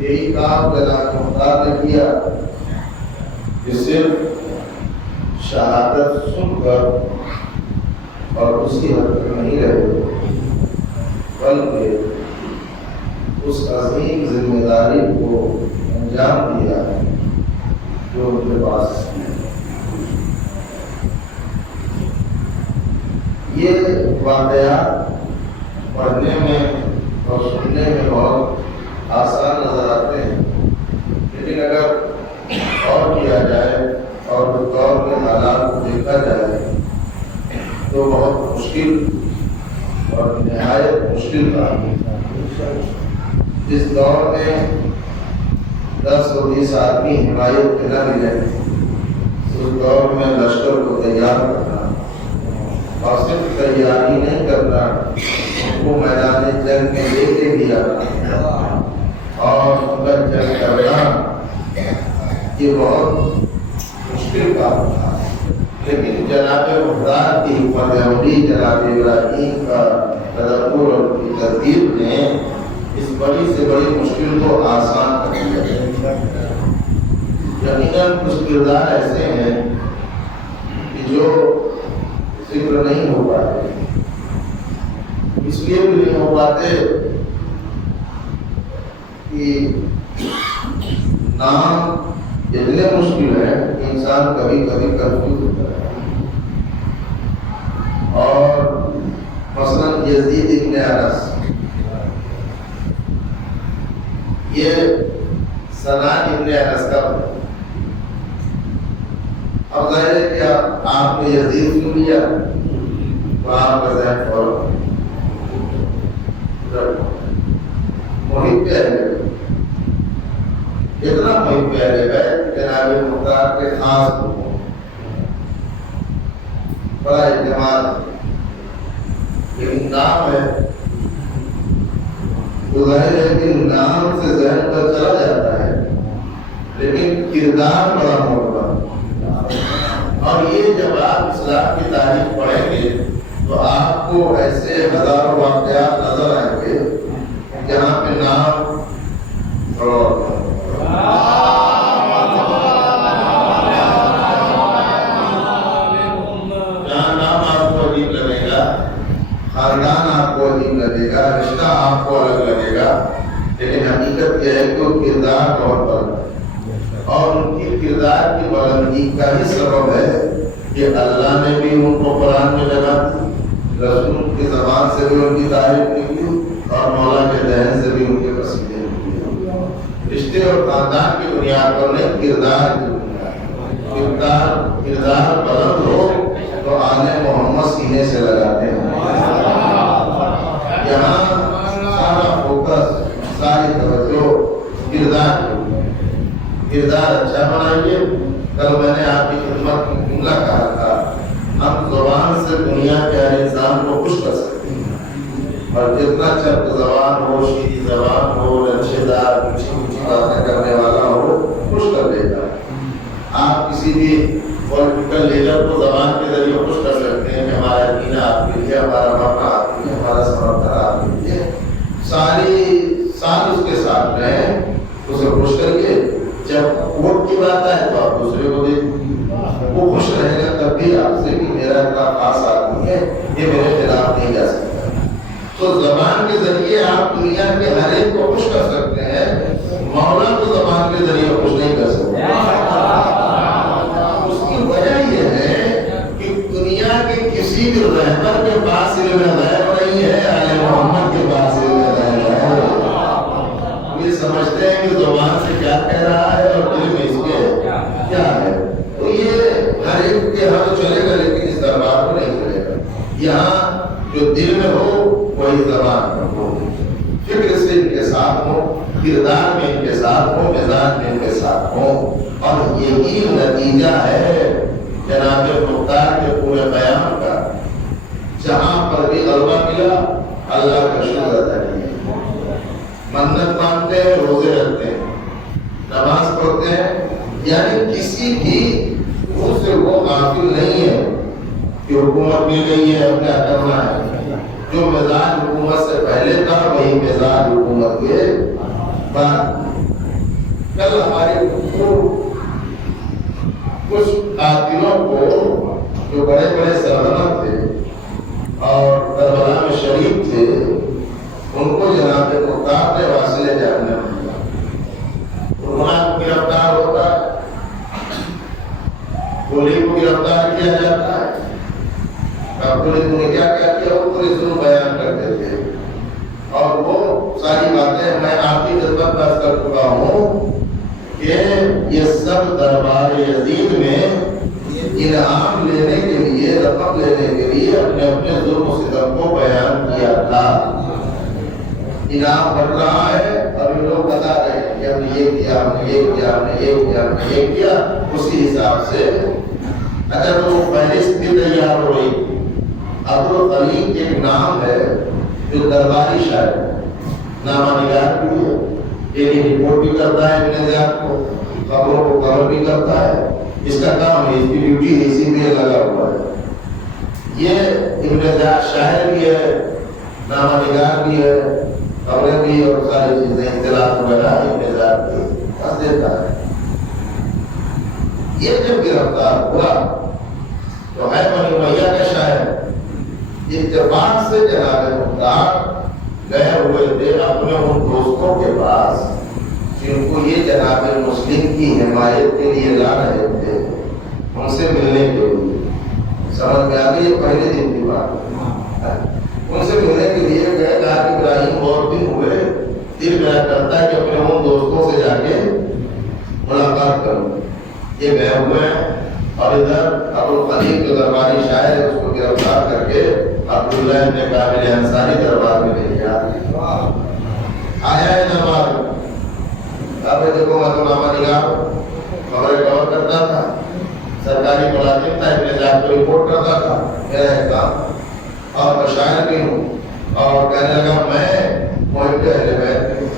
یہی کام اللہ مختار نے کیا کہ صرف شہادت سن کر اور اسی حد تک نہیں رہے، بلکہ اس عظیم ذمہ داری کو انجام دیا جو ان کے پاس ہے۔ یہ واقعات پڑھنے میں اور سننے میں بہت آسان نظر آتے ہیں، لیکن اگر اور کیا جائے اور دور کے حالات کو دیکھا جائے تو بہت مشکل اور نہایت مشکل کام ہے۔ اس دور میں 10 و 20 آدمی حمایت کے نہ ملے، اس دور میں لشکر کو تیار کرنا اور صرف تیاری نہیں کرنا، وہ میدان جنگ میں لے کے بھی آنا اور ان کا جنگ کرنا، یہ بہت مشکل کام تھا۔ لیکن جناب خدا کی حکمت عملی، جناب ابراہیم کا تدبر اور کی ترتیب نے اس بڑی سے بڑی مشکل کو آسان کر دیا۔ یقیناً کچھ کردار ایسے ہیں کہ جو ذکر نہیں ہو پاتے، اس لیے بھی نہیں ہو پاتے کہ نام اتنے مشکل ہے کہ انسان کبھی کبھی کنفیوز ہوتا ہے۔ اور مثلاً یزید ابن انس، یہ سنان ابن انس کا، اب ظاہر ہے کہ آپ نے یزید سن لیا تو آپ کا ذہن فوراً محب اہل اتنا محب اہل بیت جناب مختار کے خاص لوگوں بڑا اعتماد، لیکن نام ہے تو ظاہر ہے کہ نام سے ذہن پر چلا جاتا ہے، لیکن کردار بڑا ہوگا۔ اور یہ جب آپ اسلام کی تاریخ پڑھیں گے تو آپ کو ایسے ہزاروں واقعات نظر آئیں گے جہاں پہ نام جہاں نام آپ کو عجیب لگے گا، خاندان آپ کو عجیب لگے گا، رشتہ آپ کو الگ لگے گا، لیکن حقیقت یہ ہے کہ وہ کردار طور پر اور ان کی کردار کی بلندی کا ہی سبب ہے کہ اللہ نے بھی ان کو قرآن میں جگہ دی، رسول کی زبان سے بھی ان کی تعریف نکلی اور مولا کے ذہن سے بھی ان کے قصیدے نکلے۔ رشتے اور خاندان کی بنیاد پر نہیں، کردار کی بنیاد، کردار بلند ہو تو آل محمد سینے سے لگاتے ہیں۔ یہاں سارا فوکس، ساری توجہ کردار کی، کردار اچھا بنائیے۔ کل میں نے آپ کی خدمت میں جملہ کہا تھا، ہم زبان سے دنیا کے ہر انسان کو خوش کر سکتے ہیں، اور جتنا چرب زبان ہو، شیریں زبان ہو، لچھے دار اونچی اونچی باتیں کرنے والا ہو، خوش کر دیتا ہے۔ آپ کسی بھی پولیٹیکل لیڈر کو زبان کے ذریعے خوش کر سکتے ہیں کہ ہمارا دین آپ کے لیے، ہمارا موقع آپ کے لیے، ہمارا سمرتھن آپ کے لیے، ساری سال اس کے ساتھ رہیں، اسے خوش کریے۔ جب ووٹ کی بات آئے تو آپ دوسرے کو دے دیجیے، وہ خوش رہے گا تب بھی آپ سے کہ میرا اتنا خاص آدمی ہے، یہ میرے خلاف نہیں جا سکتا۔ تو زبان کے ذریعے آپ دنیا کے ہر ایک کو خوش کر سکتے ہیں، مولا کو زبان کے ذریعے خوش نہیں کر سکتے۔ اس کی وجہ یہ ہے کہ دنیا کے کسی بھی رہبر کے پاس علم غیب نہیں ہے، آل محمد کے پاس علم غیب ہے۔ یہ سمجھتے ہیں کہ زبان سے کیا کہہ رہا ہے اور دل میں اس کے کیا ہے. تو یہ ہر ایک کے ہاں تو چلے گا لیکن اس دربار کو نہیں چلے گا. یہاں جو دل میں ہو وہی زبان میں ہو, فکر سے ان کے ساتھ ہو, کردار میں ان کے ساتھ ہو, مزاج میں ان کے ساتھ ہو. اور یہی نتیجہ ہے جناب مختار کے پورے بیان کا. جہاں پر بھی غلبہ ملا اللہ کا شکر ادا کیا, منت مانتے ہیں, روزے رکھتے ہیں, نماز پڑھتے ہیں, یعنی کسی بھی اس سے وہ غافل نہیں ہے کہ حکومت مل گئی ہے اب کیا کرنا ہے. جو مزاج حکومت سے پہلے تھا وہی مزاج حکومت کے بعد. کل ہمارے کچھ قاتلوں کو جو بڑے بڑے سربراہ تھے اور کربلا میں شریک تھے, ان کو جناب مختار نے واصل جہنم دیا. انہوں کو گرفتار ہوتا ہے, گولی کو گرفتار کیا جاتا ہے. اب پولیس نے کیا کیا وہ پولیس ان بیان کرتے تھے اور وہ ساری باتیں میں آپ کی خدمت میں عرض کر چکا ہوں کہ یہ سب دربار یزید میں انعام لینے کے لیے, رقم لینے کے لیے اپنے اپنے ظلم و ستم کو بیان کیا تھا. انعام بڑھ رہا ہے, ابھی لوگ بتا رہے ہیں کہ ہم نے یہ کیا, ہم نے یہ کیا, ہم نے یہ کیا, ہم نے یہ کیا. اسی حساب سے اگر وہ فہرست بھی تیار ہو رہی. عبدالقلیم ایک نام ہے جو درباری شاعر ہے, نامہ نگار بھی ہے, ڈیلی رپورٹ بھی کرتا ہے ابن زیاد کو, خبروں کو کور بھی کرتا ہے. اس کا کام ہے, اس کی ڈیوٹی اسی میں لگا ہوا ہے. یہ ابن زیاد شاعر بھی ہے, نامہ نگار بھی ہے, خبریں بھی اور ساری چیزیں اطلاعات وغیرہ ابن زیاد کی بس دیتا ہے. یہ جب گرفتار ہوا تو ہے بنی امیہ کا شاعر, اتفاق سے جناب مختار گئے ہوئے تھے اپنے ان دوستوں کے پاس جن کو یہ جناب مسلم کی حمایت کے لیے لا رہے تھے, ان سے ملنے کے لیے. سمجھ میں آ گئی یہ پہلے دن کی بات. ان سے ملنے کے لیے گئے, کہا کہ ابراہیم بہت دن ہوئے, دل میرا کرتا ہے کہ اپنے ان دوستوں سے جا کے ملاقات کروں. یہ گئے ہوئے ہیں اور ادھر ابوالقلیم جو درباری شاعر ہے اس کو گرفتار کر کے عبداللہ ابن کامل انصاری دربار میں لے گیا. آیا ہے نماز, اب دیکھو میں تو نامہ نگار خبریں کور کرتا تھا, سرکاری ملازم تھا, ابن زیاد کو رپورٹ کرتا تھا, میرا ایک کام, اور میں شاعر بھی ہوں. اور کہنے لگا میں محب اہل بیت بھی ہوں,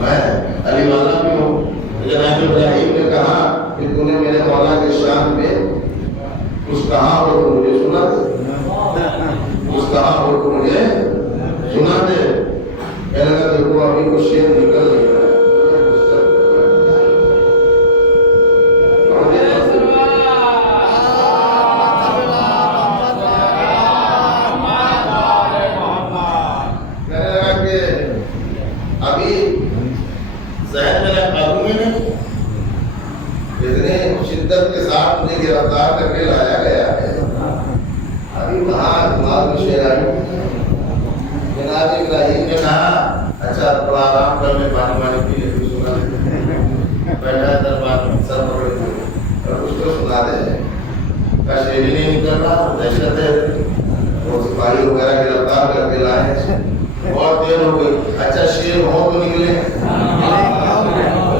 میں علی والا بھی ہوں. جناب ابراہیم نے کہا کہ تو نے میرے مولا کے شان میں کچھ کہا ہو تو مجھے سنا دے, کچھ کہا ہو تو مجھے سنا دے. کہنے لگا دیکھو ابھی کچھ شعر نکل نہیں رہا ہے. کے ساتھ مجھے گرفتار کر کے لایا گیا ہے. ابھی وہاں دماغ میں شعر آئی. جناب ابراہیم نے کہا اچھا تھوڑا آرام کر لے, پانی وانی پی لے, کچھ سنا دے. بیٹھا ہے دربار میں, سر پکڑے ہوئے اور کچھ تو سنا دے. کا شعر ہی نہیں نکل رہا, دہشت ہے. وہ سپاہی وغیرہ گرفتار کر کے لائے, بہت دیر ہو گئی. اچھا شعر ہو تو نکلے,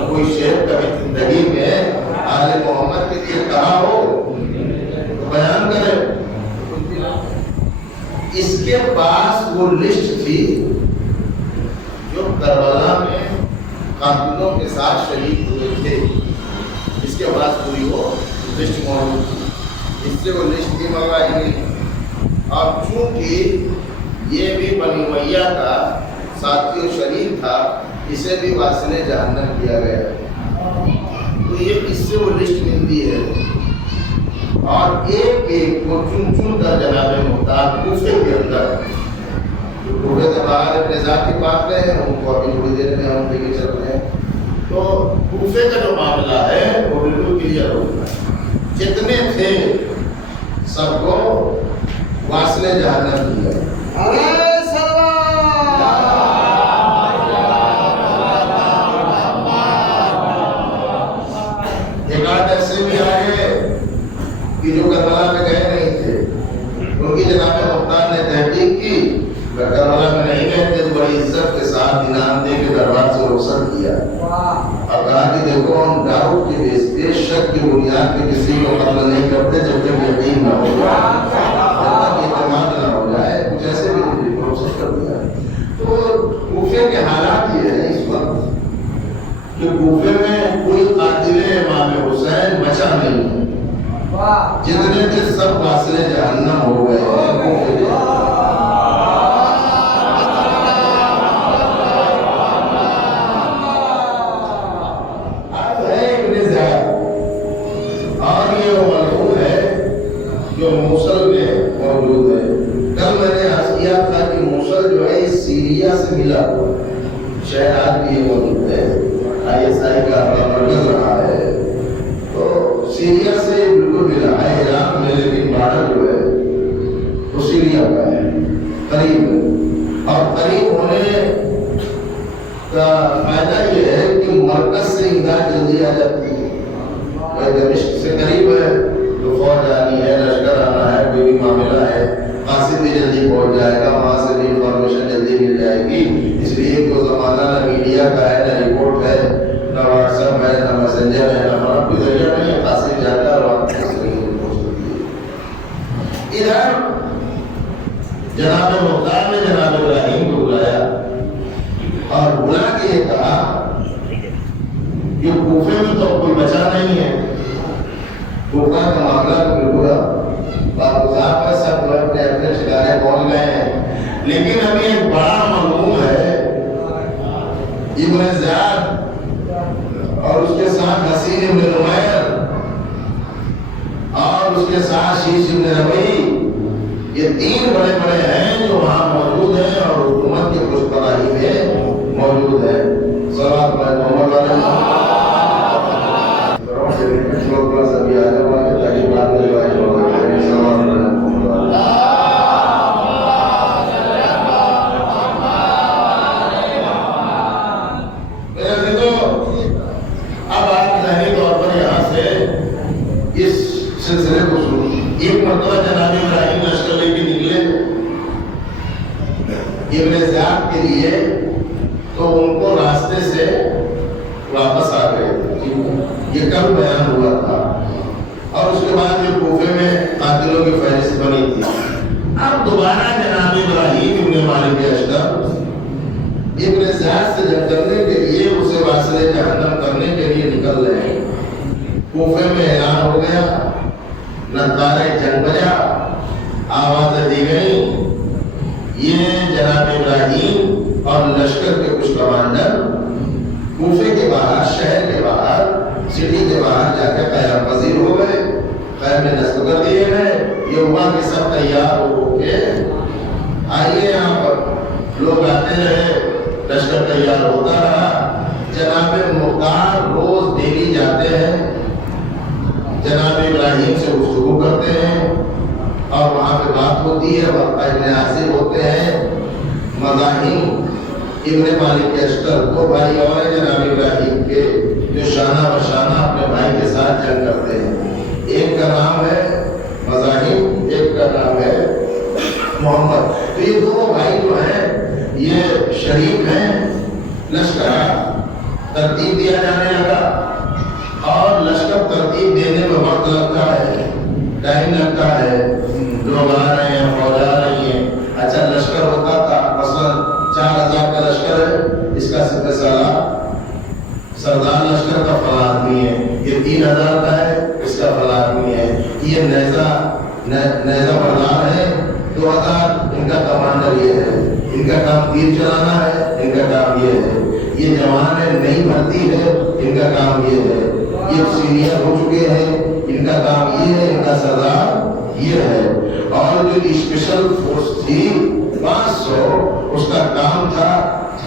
کوئی شعر کبھی زندگی میں آل محمد کے لیے کہا ہو تو بیان کرے. اس کے پاس وہ لسٹ تھی جو کربلا میں قاتلوں کے ساتھ شہید ہوئے تھے, اس کے پاس پوری وہ لسٹ موجود تھی. اس سے وہ لسٹ بھی منگوائی گئی. اور چونکہ یہ بھی بنی امیہ کا ساتھی و شریک تھا, اسے بھی واصل جہنم کیا گیا, تو یہ اس سے وہ لسٹ ملتی ہے. اور ایک ایک کو چن چن کر جناب مختار کوفے کے اندر, جو کوفے سے باہر اپنے ذات کی بات رہے ہیں, ان کو ابھی تھوڑی دیر میں ہم لے کے چل رہے ہیں. تو کوفے کا جو معاملہ ہے وہ بالکل کلیئر ہو گیا. جتنے تھے سب کو واصل جہنم دیا. دے کے دربار سے رخصت کیا اور کہا کہ دیکھو ہم ڈاؤٹ کے بیس پہ شک کی بنیاد پہ کسی کو قتل نہیں کرتے جب تک یقین نہ ہو جائے، جب تک اعتماد نہ ہو جائے، کچھ ایسے بھی رخصت کر دیا۔ تو کوفے کے حالات یہ ہیں اس وقت کہ کوفے میں کوئی قاتل امام حسین بچا نہیں ہے، جتنے کے سب قاصر جہنم ہو گئے ہیں کوفے کے۔ جو موصل میں موجود ہے، کل میں نے عرض کیا تھا کہ موصل جو ہے سیریا سے ملا ہوا شہر آج بھی موجود ہے، ISI کا بڑا مرکز رہا ہے، تو سیریا سے بالکل ملا ہے عراق میں، لیکن بارڈر جو ہے وہ سیریا کا ہے، قریب ہے۔ اور قریب ہونے کا فائدہ یہ ہے کہ مرکز سے امداد جلدی آ جاتی ہے، دمشق سے قریب ہے تو فوج آنی ہے، لشکر آنا ہے، کوئی بھی معاملہ ہے، قاصد بھی جلدی پہنچ جائے گا، وہاں سے بھی انفارمیشن جلدی مل جائے گی۔ اس لیے کوئی زمانہ نہ میڈیا کا ہے، نہ رپورٹ ہے، نہ واٹس ایپ ہے، نہ میسنجر ہے، نہ فلاں کوئی ذریعہ نہیں ہے، قاصد جاتا ہے اور وہاں سے ادھر جناب مختار نے جناب ابراہیم کو بلایا اور بلا کے یہ کہا کہ کوفے میں تو کوئی بچا نہیں ہے، کوفہ کا معاملہ تو بالکل باغذاب ہے، سب اپنے اپنے ٹھکانے پہنچ گئے ہیں، لیکن ابھی ایک بڑا ملعون ہے ابن زیاد اور اس کے ساتھ حسین ابن نمیر اور اس کے ساتھ شیش ابن ربیع، یہ تین بڑے بڑے ہیں جو وہاں موجود ہیں اور حکومت کے کچھ پراہی میں موجود ہیں۔ صلوات محمد علیہ سلسلے کو سنو۔ ایک مرتبہ جناب ابراہیم لشکر لے کے نکلے ابن زیاد کے لیے، تو ان کو راستے سے واپس آ گئے، یہ کل بیان ہوا تھا، اور اس کے بعد یہ کوفے میں قاتلوں کی فہرست بنی تھی۔ اب دوبارہ جناب ابراہیم ابن مالک اشتر ابن زیاد سے جنگ کرنے کے لیے، اسے واصل جہنم کرنے کے لیے نکل رہے ہیں۔ کوفے میں اعلان ہو گیا، نظارہ جنگ بجا، آوازیں دی گئی، یہ جناب ابراہیم اور لشکر کے کچھ کمانڈر کوفے کے باہر، شہر کے باہر، سٹی کے باہر جا کے قیام پذیر ہو گئے، خیمے نصب کر دیے گئے۔ یہ ہوا کہ سب تیار ہو کے آئیے یہاں پر، لوگ آتے رہے، لشکر تیار ہوتا رہا۔ جناب مختار روز ڈیلی جاتے ہیں، جناب ابراہیم سے گفتگو کرتے ہیں اور وہاں پہ بات ہوتی ہے، وقت ابن حاضر ہوتے ہیں۔ مزاحیم ابن مالک اشتر دو بھائی اور ہیں جناب ابراہیم کے، جو شانہ بشانہ اپنے بھائی کے ساتھ جنگ کرتے ہیں۔ ایک کا نام ہے مزاحیم، ایک کا نام ہے محمد۔ تو یہ دونوں بھائی جو ہیں یہ شریک ہیں۔ لشکر ترتیب دیا جانے لگا، اور لشکر ترتیب دینے میں وقت لگتا ہے، ٹائم لگتا ہے، لوگ آ رہے ہیں، فوج آ رہی ہے۔ اچھا لشکر ہوتا تھا، مثلا 4000 کا لشکر ہے، اس کا سپہ سالار سردار لشکر کا فلاں آدمی ہے، یہ 3000 کا ہے، اس کا فلاں آدمی ہے، یہ نیزہ بردار ہے 2000، ان کا کمانڈر یہ ہے، ان کا کام تیر چلانا ہے، ان کا کام یہ ہے، یہ جوان ہے نئی بھرتی ہے، ان کا کام یہ ہے، یہ سینئر ہو چکے ہیں، ان کا کام یہ ہے، ان کا سردار یہ ہے۔ اور جو اسپیشل فورس تھی 500، اس کا کام تھا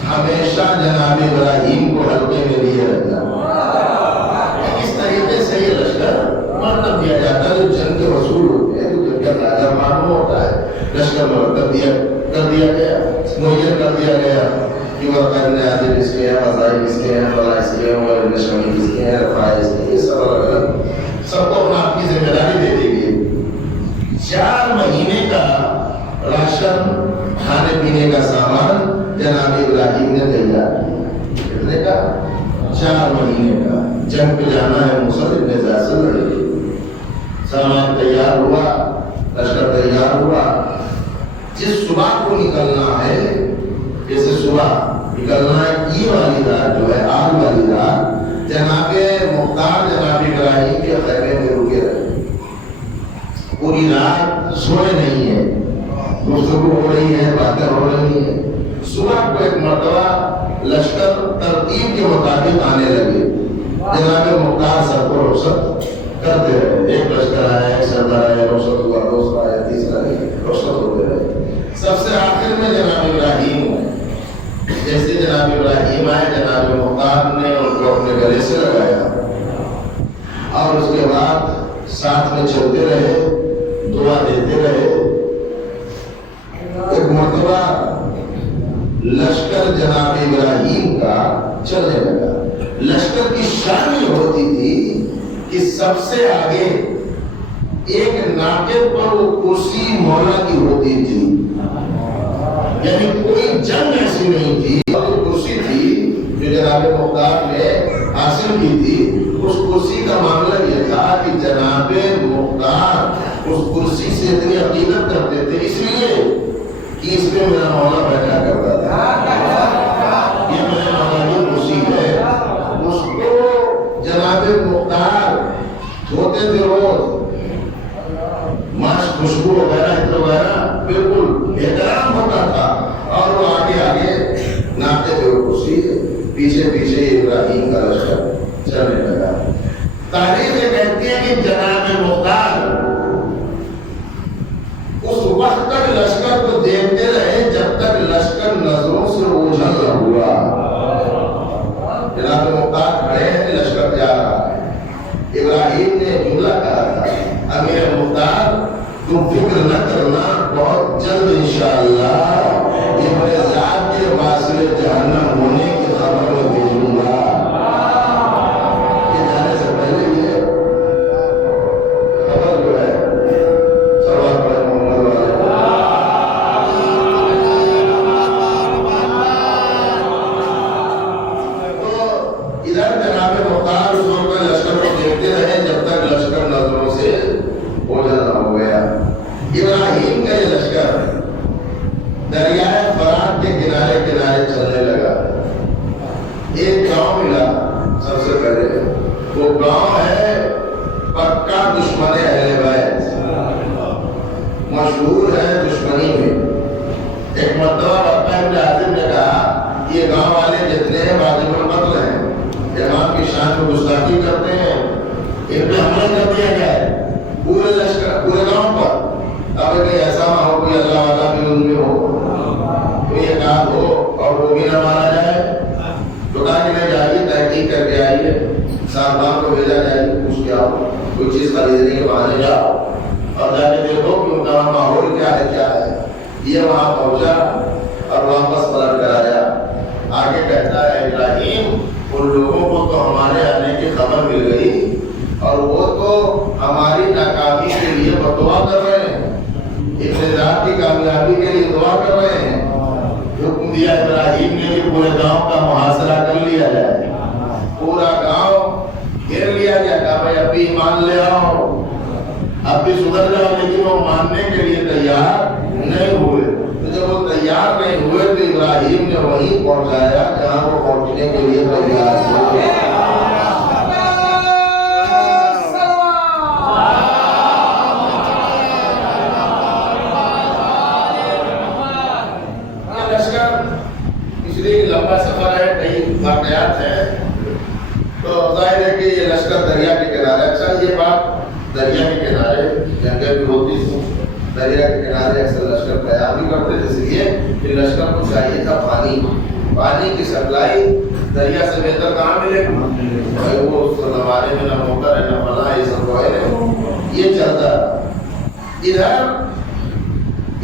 ہمیشہ جناب ابراہیم کو حلقے میں لیے رکھنا۔ اس طریقے سے یہ لشکر مرتب دیا جاتا ہے، جو جنگ کے وصول ہوتے ہیں، تو جنگ کا راجہ معلوم ہوتا ہے، لشکر مرتب کر دیا گیا، مہیا کر دیا گیا کہ ورقہ ابن عادل اس کے ہیں، فضائل اس کے ہیں، فلاح اس کے ہیں، وغیرہ ابن شمیل اس کے ہیں، رفاع اس کے ہیں، یہ سب الگ سب کو اپنا اپنی ذمہ داری دے دی گئی۔ 4 مہینے کا راشن، کھانے پینے کا سامان جناب ابراہیم نے تیار کیا۔ 4 مہینے کا جنگ پہ جانا ہے، موسیٰ ابن زیاد سے لڑے گی۔ سامان تیار ہوا، لشکر تیار ہوا، جس صبح کو نکلنا ہے، جیسے صبح نکلنا ہے، یہ والی رات جو ہے، آج والی رات، جناب مختار جناب ابراہیم کے خیمے میں رکے رہے، پوری رات سوئے نہیں ہے، گفتگو ہو رہی ہے، باتیں ہو رہی ہیں۔ صبح کو ایک مرتبہ لشکر ترتیب کے مطابق آنے لگے، جناب مختار سب کو رخصت کرتے رہے، ایک لشکر آیا، ایک سردار آیا، رخصت ہوا، دوسرا آیا، تیسرا رخصت ہوتے رہے۔ سب سے آخر میں جناب ابراہیم، جیسے جناب ابراہیم آئے، جناب مختار نے ان کو اپنے گلے سے لگایا اور اس کے بعد ساتھ میں چلتے رہے، دعا دیتے رہے۔ ایک مرتبہ لشکر جناب ابراہیم کا چلنے لگا۔ لشکر کی شان یہ ہوتی تھی کہ سب سے آگے ایک ناقد پر وہ کرسی مولا کی ہوتی تھی، یعنی کوئی جنگ ایسی نہیں تھی، اور وہ کرسی تھی جو جناب مختار نے حاصل کی تھی، اس کرسی کا معاملہ یہ تھا کہ جناب مختار اس کرسی سے اتنی عقیدت کرتے تھے، اس لیے کہ اس پہ میرا مولا بیٹھا کرتا تھا، یہ میرے مولا کی کرسی ہے۔ اس کو جناب مختار دھوتے تھے روز، ماسک، خوشبو وغیرہ عطر وغیرہ بالکل احترام ہوتا تھا، اور وہ آگے آگے ناپتے تھے وہ کرسی، پیچھے پیچھے ابراہیم کا لشکر چلنے لگا۔ تاریخ یہ کہتی ہے کہ جناب مختار اس وقت تک لشکر کو دیکھتے رہے جب تک لشکر نظروں سے اوجھل نہ ہوا۔ جناب مختار کھڑے ہیں، لشکر جا رہا ہے، ابراہیم نے جملہ کہا تھا، امیر مختار تم فکر نہ کرنا، بہت جلد انشاءاللہ یہ میرے ذات کے واصل جہنم ہونے کی خبر میں بھیجوں گا۔ یہ جانے سے پہلے یہ خبر جو ہے سوال پر محمد والے تو ادھر جناب مختار اس وقت لشکر کو دیکھتے رہے جب تک لشکر نظروں سے اوجھل نہ ہو گیا۔ ابراہیم کا یہ لشکر دریائے فرات کے کنارے کنارے چلنے لگا۔ ایک گاؤں ملا سب سے پہلے، وہ گاؤں ہے پکا دشمن اہل بیت، مشہور ہے دشمنی میں۔ ایک مرتبہ پکا ابن عاظم نے کہا یہ گاؤں والے جتنے ہیں واجب القتل ہیں، امام کی شان میں گستاخی کرتے ہیں، ان پہ حملہ کر دیا جائے پورے لشکر، پورے گاؤں پر۔ اب کہ ایسا نہ ہو کوئی اللہ والا بھی ان میں ہو، کوئی ایک آدھ ہو اور وہ بھی نہ مارا جائے، تو کہا کہ نہیں جائیے تحقیق کر کے آئیے، صاحبان کو بھیجا جائے، پوچھ کے آؤ، کوئی چیز خریدنے کے بہانے جاؤ اور جا کے دیکھو کہ ان کا ماحول کیا ہے کیا ہے۔ یہ وہاں پہنچا اور واپس پلٹ کر آیا۔ آگے کہتا ہے ابراہیم ان لوگوں کو تو ہمارے آنے کی خبر مل گئی اور وہ تو ہماری ناکامی کے لیے بدعا کر رہے ہیں، ابتداء کی کامیابی کے لیے دعا کر رہے ہیں۔ حکم دیا ابراہیم نے کہ پورے گاؤں کا محاصرہ کر لیا جائے، پورا گاؤں گھیر لیا گیا، کہا بھائی اب بھی ایمان لے آؤ، اب بھی سدھر جاؤ، لیکن وہ ماننے کے لیے تیار نہیں ہوئے۔ تو جب وہ تیار نہیں ہوئے تو ابراہیم نے وہیں پہنچایا جہاں وہ پہنچنے کے لیے تیار ہوئے۔ لمبا سفر ہے، کئی واقعات ہیں، تو ظاہر ہے کہ یہ لشکر دریا کے کنارے، اچھا یہ بات دریا کے کنارے جنگیں بھی ہوتی تھی، دریا کے کنارے اکثر لشکر قیام بھی کرتے تھے، اس لیے کہ لشکر کو چاہیے تھا پانی کی سپلائی دریا سے بہتر کہاں ملے گا، وہ اس زمانے میں نہ موٹر ہے نہ فلاں، یہ سب ہے، یہ چلتا۔ ادھر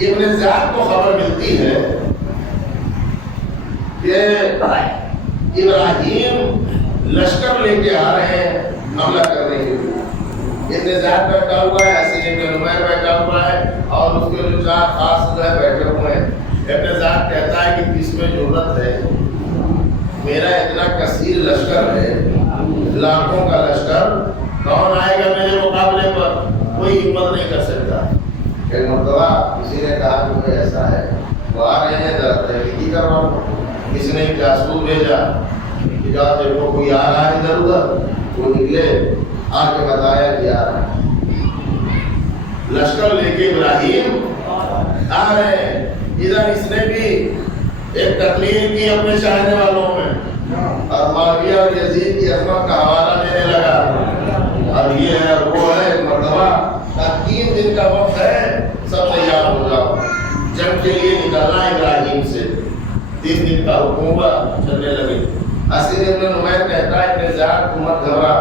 ابن زیاد کو خبر ملتی ہے کہ ابراہیم لشکر لے کے آ رہے ہیں حملہ کرنے کے لیے۔ ابن زیاد بیٹھا ہوا ہے، حسین ابن نمیر بیٹھا ہوا ہے اور اس کے جو 4 خاص جو ہے بیٹھے ہوئے ہیں۔ ابن زیاد کہتا ہے کہ کس میں ضرورت ہے، میرا اتنا کثیر لشکر ہے، لاکھوں کا لشکر، کون آئے گا میرے مقابلے پر؟ کوئی ہمت نہیں کر سکتا۔ ایک مرتبہ کسی نے کہا کہ کوئی ایسا ہے، وہ آ رہے ہیں ذرا تحقیقی کرواؤ۔ کسی نے جاسوس بھیجا کہ جاؤ دیکھو کوئی آ رہا ہے ادھر ادھر، وہ نکلے، آ کے بتایا کہ آ رہا ہے، لشکر لے کے ابراہیم آ رہے ہیں۔ ادھر اس نے بھی ایک تقریر کی اپنے چاہنے والوں میں، اور معاویہ اور یزید کی عظمت کا حوالہ دینے لگا، اور یہ ہے وہ ہے مرتبہ 3 دن کا وقت ہے، سب تیار ہو جاؤ، جنگ کے لیے نکلنا ابراہیم سے۔ 3 دن کا حکم ہوا، چلنے لگے۔ اسیر ابن نمیر کہتا ہے کہ زیاد تم مت گھبرا،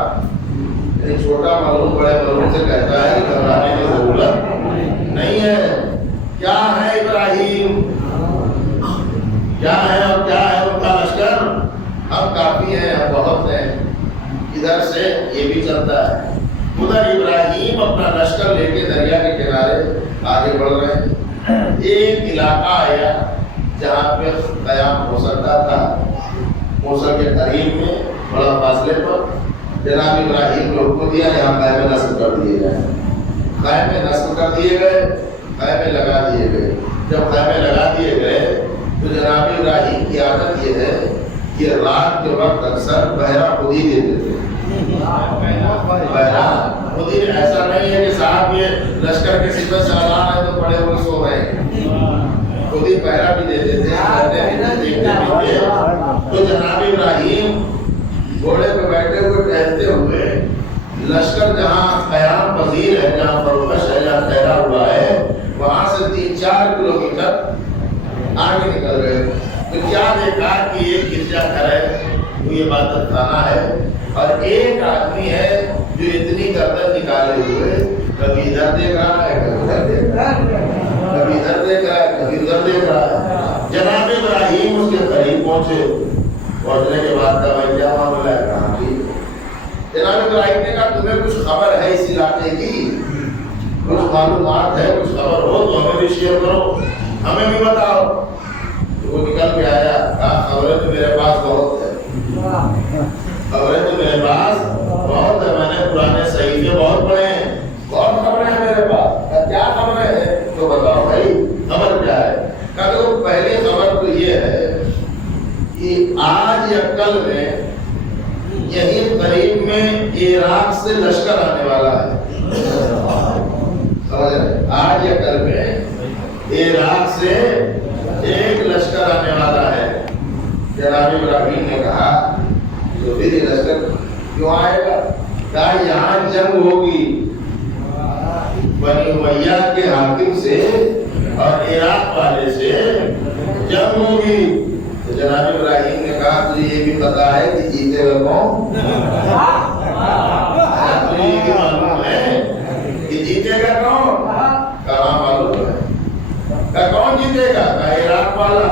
ایک چھوٹا معلوم بڑے معلوم سے کہتا ہے کہ گھبرانے کی ضرورت نہیں ہے۔ کیا ہے ابراہیم، کیا ہے اور کیا ہے ان کا لشکر؟ ہم کافی ہیں، ہم بہت ہیں۔ ادھر سے یہ بھی چلتا ہے، ادھر ابراہیم اپنا لشکر لے کے دریا کے کنارے آگے بڑھ رہے ہیں۔ ایک علاقہ آیا جہاں پہ قیام ہو سکتا تھا، موصل کے قریب میں بڑا فاصلے پر۔ جناب ابراہیم نے حکم دیا یہاں خیمے نصب کر دیے جائیں۔ خیمے نصب کر دیے گئے، خیمے لگا دیے گئے۔ جب خیمے لگا دیے گئے تو جناب ابراہیم کی عادت یہ ہے کہ رات کے وقت اکثر پہرا خود ہی دیتے تھے۔ پہرا خود ہی، ایسا نہیں ہے کہ صاحب یہ لشکر کے سپہ سالار ہے تو پڑے ہوئے سو رہے ہیں، خود ہی پہرا بھی دیتے تھے، دیکھتے بھی تھے۔ تو جناب ابراہیم گھوڑے پہ بیٹھے ہوئے ٹہلتے ہوئے لشکر جہاں قیام پذیر ہے، جہاں پرورش ہے، جہاں ٹھہرا ہوا ہے، وہاں سے 3-4 کلومیٹر آگے نکل گئے۔ تو کیا دیکھا کہ ایک گرجا گھر ہے، وہ عبادت خانہ ہے، اور ایک آدمی ہے جو اتنی گردن نکالے ہوئے کبھی ادھر دیکھ رہا ہے، کبھی ادھر دیکھ رہا ہے، کبھی ادھر دیکھ رہا ہے، کبھی ادھر دیکھ رہا ہے۔ جناب ابراہیم اس کے قریب پہنچے، پہنچنے کے بعد کہا بھائی کیا معاملہ ہے؟ کہاں ٹھیک۔ جناب ابراہیم نے کہا تمہیں کچھ خبر ہے اس علاقے کی، کچھ معلومات ہے، کچھ خبر ہو تو ہمیں بھی شیئر کرو، ہمیں بھی بتاؤ۔ تو وہ نکل کے آیا، کہا خبریں تو میرے پاس بہت ہے، خبریں تو میرے پاس بہت ہے، میں نے پرانے صحیفے بہت پڑھے ہیں، بہت خبریں ہیں میرے پاس۔ کیا خبریں ہیں تو بتاؤ بھائی، خبر کیا ہے؟ کہا تو پہلی خبر تو یہ ہے کہ آج یا کل میں یہی قریب میں عراق سے لشکر آنے والا ہے۔ آج یا کل میں عراق سے ایک لشکر آنے والا ہے۔ جناب ابراہیم نے کہا تو پھر یہ لشکر کیوں آئے گا؟ کہا یہاں جنگ ہوگی بنی امیہ کے حاکم سے اور عراق والے سے جنگ ہوگی۔ تو جناب ابراہیم نے کہا تجھے یہ بھی پتا ہے کہ جیتے گا کون؟ تجھے یہ بھی معلوم ہے کہ جیتے گا کون؟ کہاں معلوم ہے؟ کہا کون جیتے گا؟ کہا عراق والا۔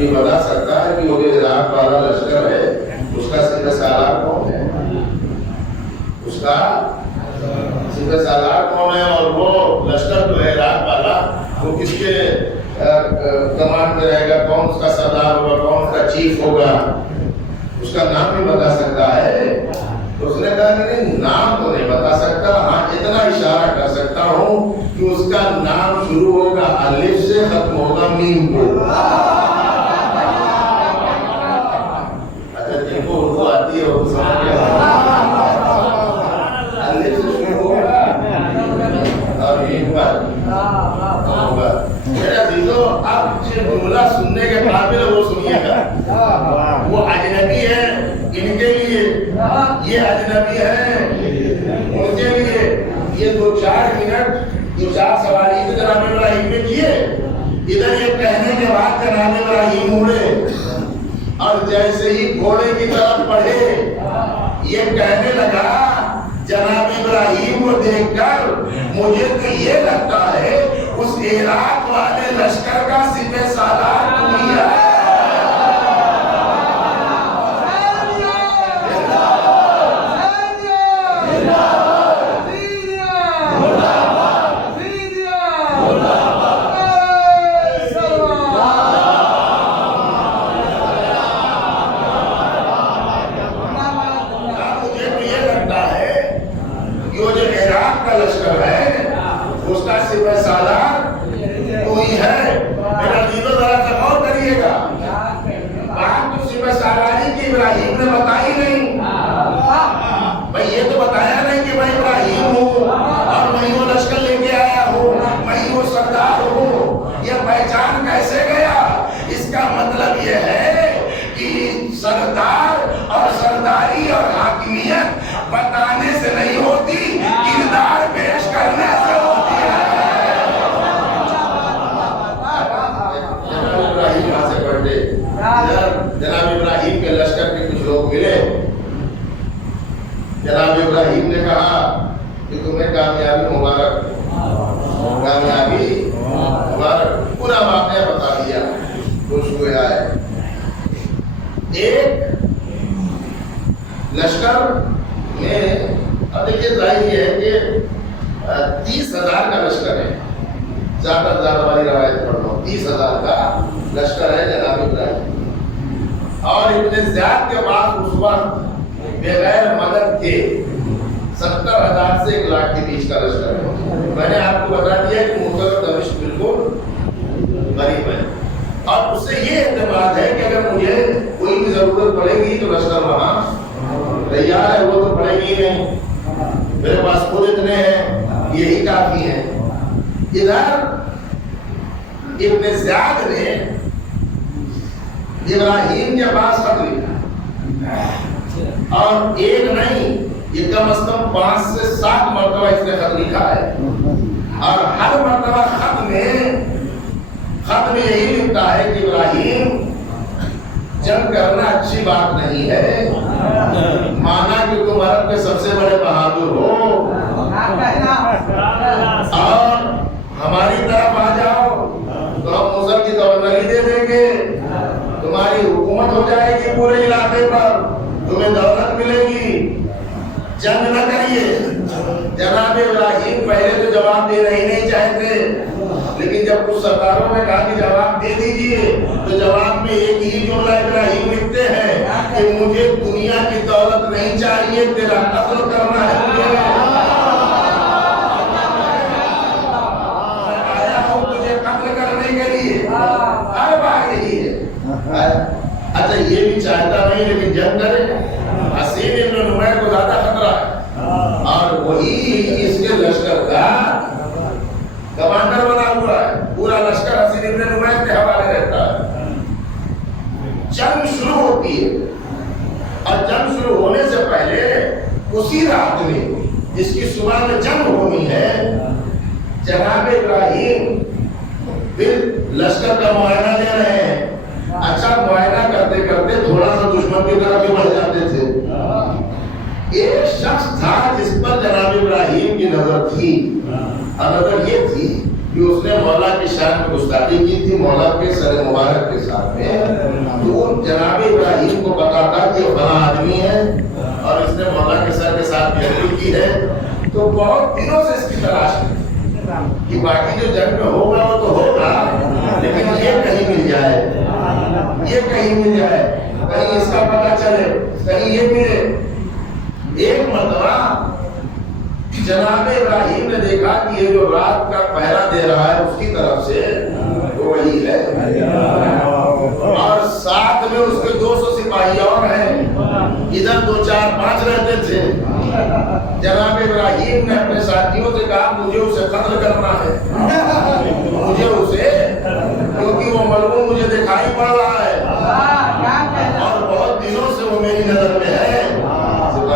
یہ بتا سکتا ہے کہ وہ عراق والا لشکر ہے اس کا سپہ سالار کون ہے؟ اس کا سپہ سالار کون ہے؟ اور وہ لشکر جو ہے عراق والا وہ کس کے کمانڈ میں رہے گا؟ کون اس کا سردار ہوگا؟ کون اس کا چیف ہوگا؟ اس کا نام بھی بتا سکتا ہے؟ تو اس نے کہا کہ نہیں، نام تو نہیں بتا سکتا، ہاں اتنا اشارہ کر سکتا ہوں کہ اس کا نام شروع ہوگا الف سے، ختم ہوگا میم کو۔ اچھا جن کو اردو آتی ہے وہ سمجھ گیا، الف سے شروع ہوگا اور میم پر ہوگا۔ میرے عزیزو، آپ جو جملہ سننے کے قابل وہ سنیے گا، وہ اجنبی ہے ان کے لیے، یہ اجنبی ہیں، ان کے لیے یہ 2-4 منٹ 2-4 سواری تو جناب ابراہیم نے کیے، ادھر یہ کہنے کے بعد جناب ابراہیم اڑے اور جیسے ہی گھوڑے کی طرف بڑھے یہ کہنے لگا جناب ابراہیم کو دیکھ کر مجھے تو یہ لگتا ہے اس عراق والے لشکر کا سپہ سالار تم ہی ہے۔ سردار اور سرداری اور حاکمیت بتانے سے نہیں ہوتی، کردار پیش کرنے سے ہوتی ہے۔ جناب ابراہیم یہاں سے پڑھتے، جناب ابراہیم کے لشکر کے کچھ لوگ ملے، جناب ابراہیم نے کہا کہ تمہیں کامیابی مبارک، کامیابی مبارک، پورا واقعہ بتا دیا، خوش ہوئے آئے۔ ایک لشکر میں اب دیکھیے ظاہر یہ ہے کہ 30,000 کا لشکر ہے، زیادہ سے زیادہ والی روایت پڑھ رہا ہوں، 30,000 کا لشکر ہے جناب ابراہیم، اور ابن زیاد کے بعد اس وقت بغیر مدد کے 70,000 سے 1,00,000 کے بیچ کا لشکر ہے۔ میں نے آپ کو بتا دیا کہ مقرر دمشق بالکل قریب ہے، اور اس سے یہ اعتماد ہے کہ اگر مجھے کوئی بھی ضرورت پڑے گی تو لشکر وہاں تیار ہے، وہ تو پڑے گی نہیں، میرے پاس خود اتنے ہیں، یہی کافی ہیں۔ ادھر ابن زیاد نے ابراہیم کے پاس خط لکھا، اور ایک نہیں، یہ کم از کم 5 سے 7 مرتبہ اس نے خط لکھا ہے، اور ہر مرتبہ خط میں یہی لکھتا ہے کہ ابراہیم جنگ کرنا اچھی بات نہیں ہے، مانا کہ تم عرب کے سب سے بڑے بہادر ہو، اور ہماری طرف آ جاؤ تو ہم مصر کی گورنری دے دیں گے، تمہاری حکومت ہو جائے گی پورے علاقے پر، تمہیں دولت ملے گی، جنگ نہ کریے۔ جناب ابراہیم پہلے تو جواب دینا ہی نہیں چاہتے، لیکن جب کچھ سرداروں نے کہا کہ جواب دے دیجئے تو جواب میں ایک ہی جملہ ابراہیم لکھتے ہیں کہ مجھے دنیا کی دولت نہیں چاہیے، تیرا قتل کرنا ہے مجھے، میں آیا ہوں تجھے قتل کرنے کے لیے، ہر بار یہی ہے۔ اچھا یہ بھی چاہتا نہیں لیکن جنگ کرے، حسین ابن نمیر کو زیادہ خطرہ ہے، اور وہی اس کے لشکر کا کمانڈر بنا ہوا ہے، پورا لشکر حسین ابن نمیر کے حوالے رہتا ہے۔ جنگ شروع ہوتی ہے، اور جنگ شروع ہونے سے پہلے اسی رات میں جس کی صبح میں جنگ ہونی ہے، جناب ابراہیم پھر لشکر کا معائنہ لے رہے ہیں۔ اچھا معائنہ کرتے کرتے تھوڑا سا دشمن کی طرف بھی بڑھ جاتے تھے۔ ایک شخص تھا جس پر جناب ابراہیم کی نظر تھی، اور نظر یہ تھی کہ اس نے مولا کی شان میں گستاخی کی تھی، مولا کے سر مبارک کے ساتھ میں، تو جناب ابراہیم کو پتا تھا کہ وہ بڑا آدمی ہے اور اس نے مولا کے سر کے ساتھ بےعدبی کی ہے، تو بہت دنوں سے اس کی تلاش کی کہ باقی جو جنگ میں ہوگا وہ تو ہوگا، لیکن یہ کہیں مل جائے، یہ کہیں مل جائے، کہیں اس کا پتہ چلے، کہیں یہ ملے۔ ایک مرتبہ جناب ابراہیم نے دیکھا کہ یہ جو رات کا پہرا دے رہا ہے اس کی طرف سے وہی ہے، اور ساتھ میں اس کے 200 سپاہی اور ہیں، ادھر 2 4 5 رہتے تھے۔ جناب ابراہیم نے اپنے ساتھیوں سے کہا مجھے اسے قتل کرنا ہے، مجھے اسے، کیونکہ وہ ملعون مجھے دکھائی پڑ رہا ہے اور بہت دنوں سے وہ میری نظر میں ہے۔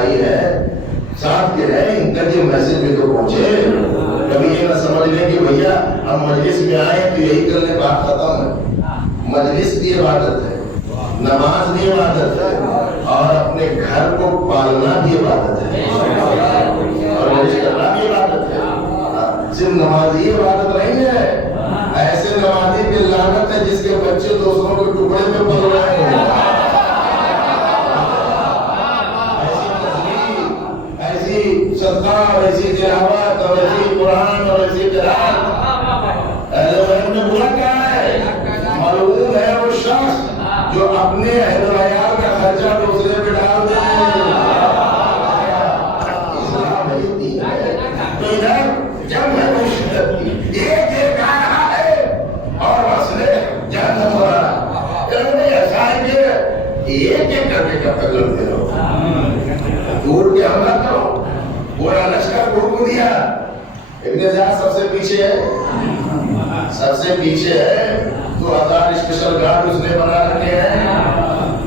بھائی ہے ساتھ کے رہے، ان تک یہ میسج بھی تو پہنچے. کبھی یہ نہ سمجھ لیں کہ بھیا ہم مجلس میں آئے تو یہی کرنے بات ختم ہے. مجلس بھی عبادت ہے، نماز بھی عبادت ہے، اور اپنے گھر کو پالنا بھی عبادت ہے، اور مجلس کرنا بھی عبادت ہے. صرف نمازی عبادت نہیں ہے. ایسے نمازی پہ لعنت ہے جس کے بچے دوسروں کے ٹکڑے میں پل رہے ہیں. ایسی صدقہ اور ایسی تلاوت اور ایسی قرآن اور ایسی قرآن اہل بیت میں برا کیا ہے؟ ملعون ہے وہ شخص جو اپنے اہل و عیال کا خرچہ دوسرے پہ ڈال دے. تو ادھر جنگ ہے کوئی شدت کی، ایک آ رہا ہے اور مسئلے جنگ ہو رہا ہے. ایسا ہے کہ ایک کر کے کب تک لڑتے رہو؟ دور کے حملہ کرو، پورا لشکر گھوم کو دیا. ابن زیاد سب سے پیچھے ہے، سب سے پیچھے ہے. 2000 اسپیشل گارڈ اس نے بنا رکھے ہیں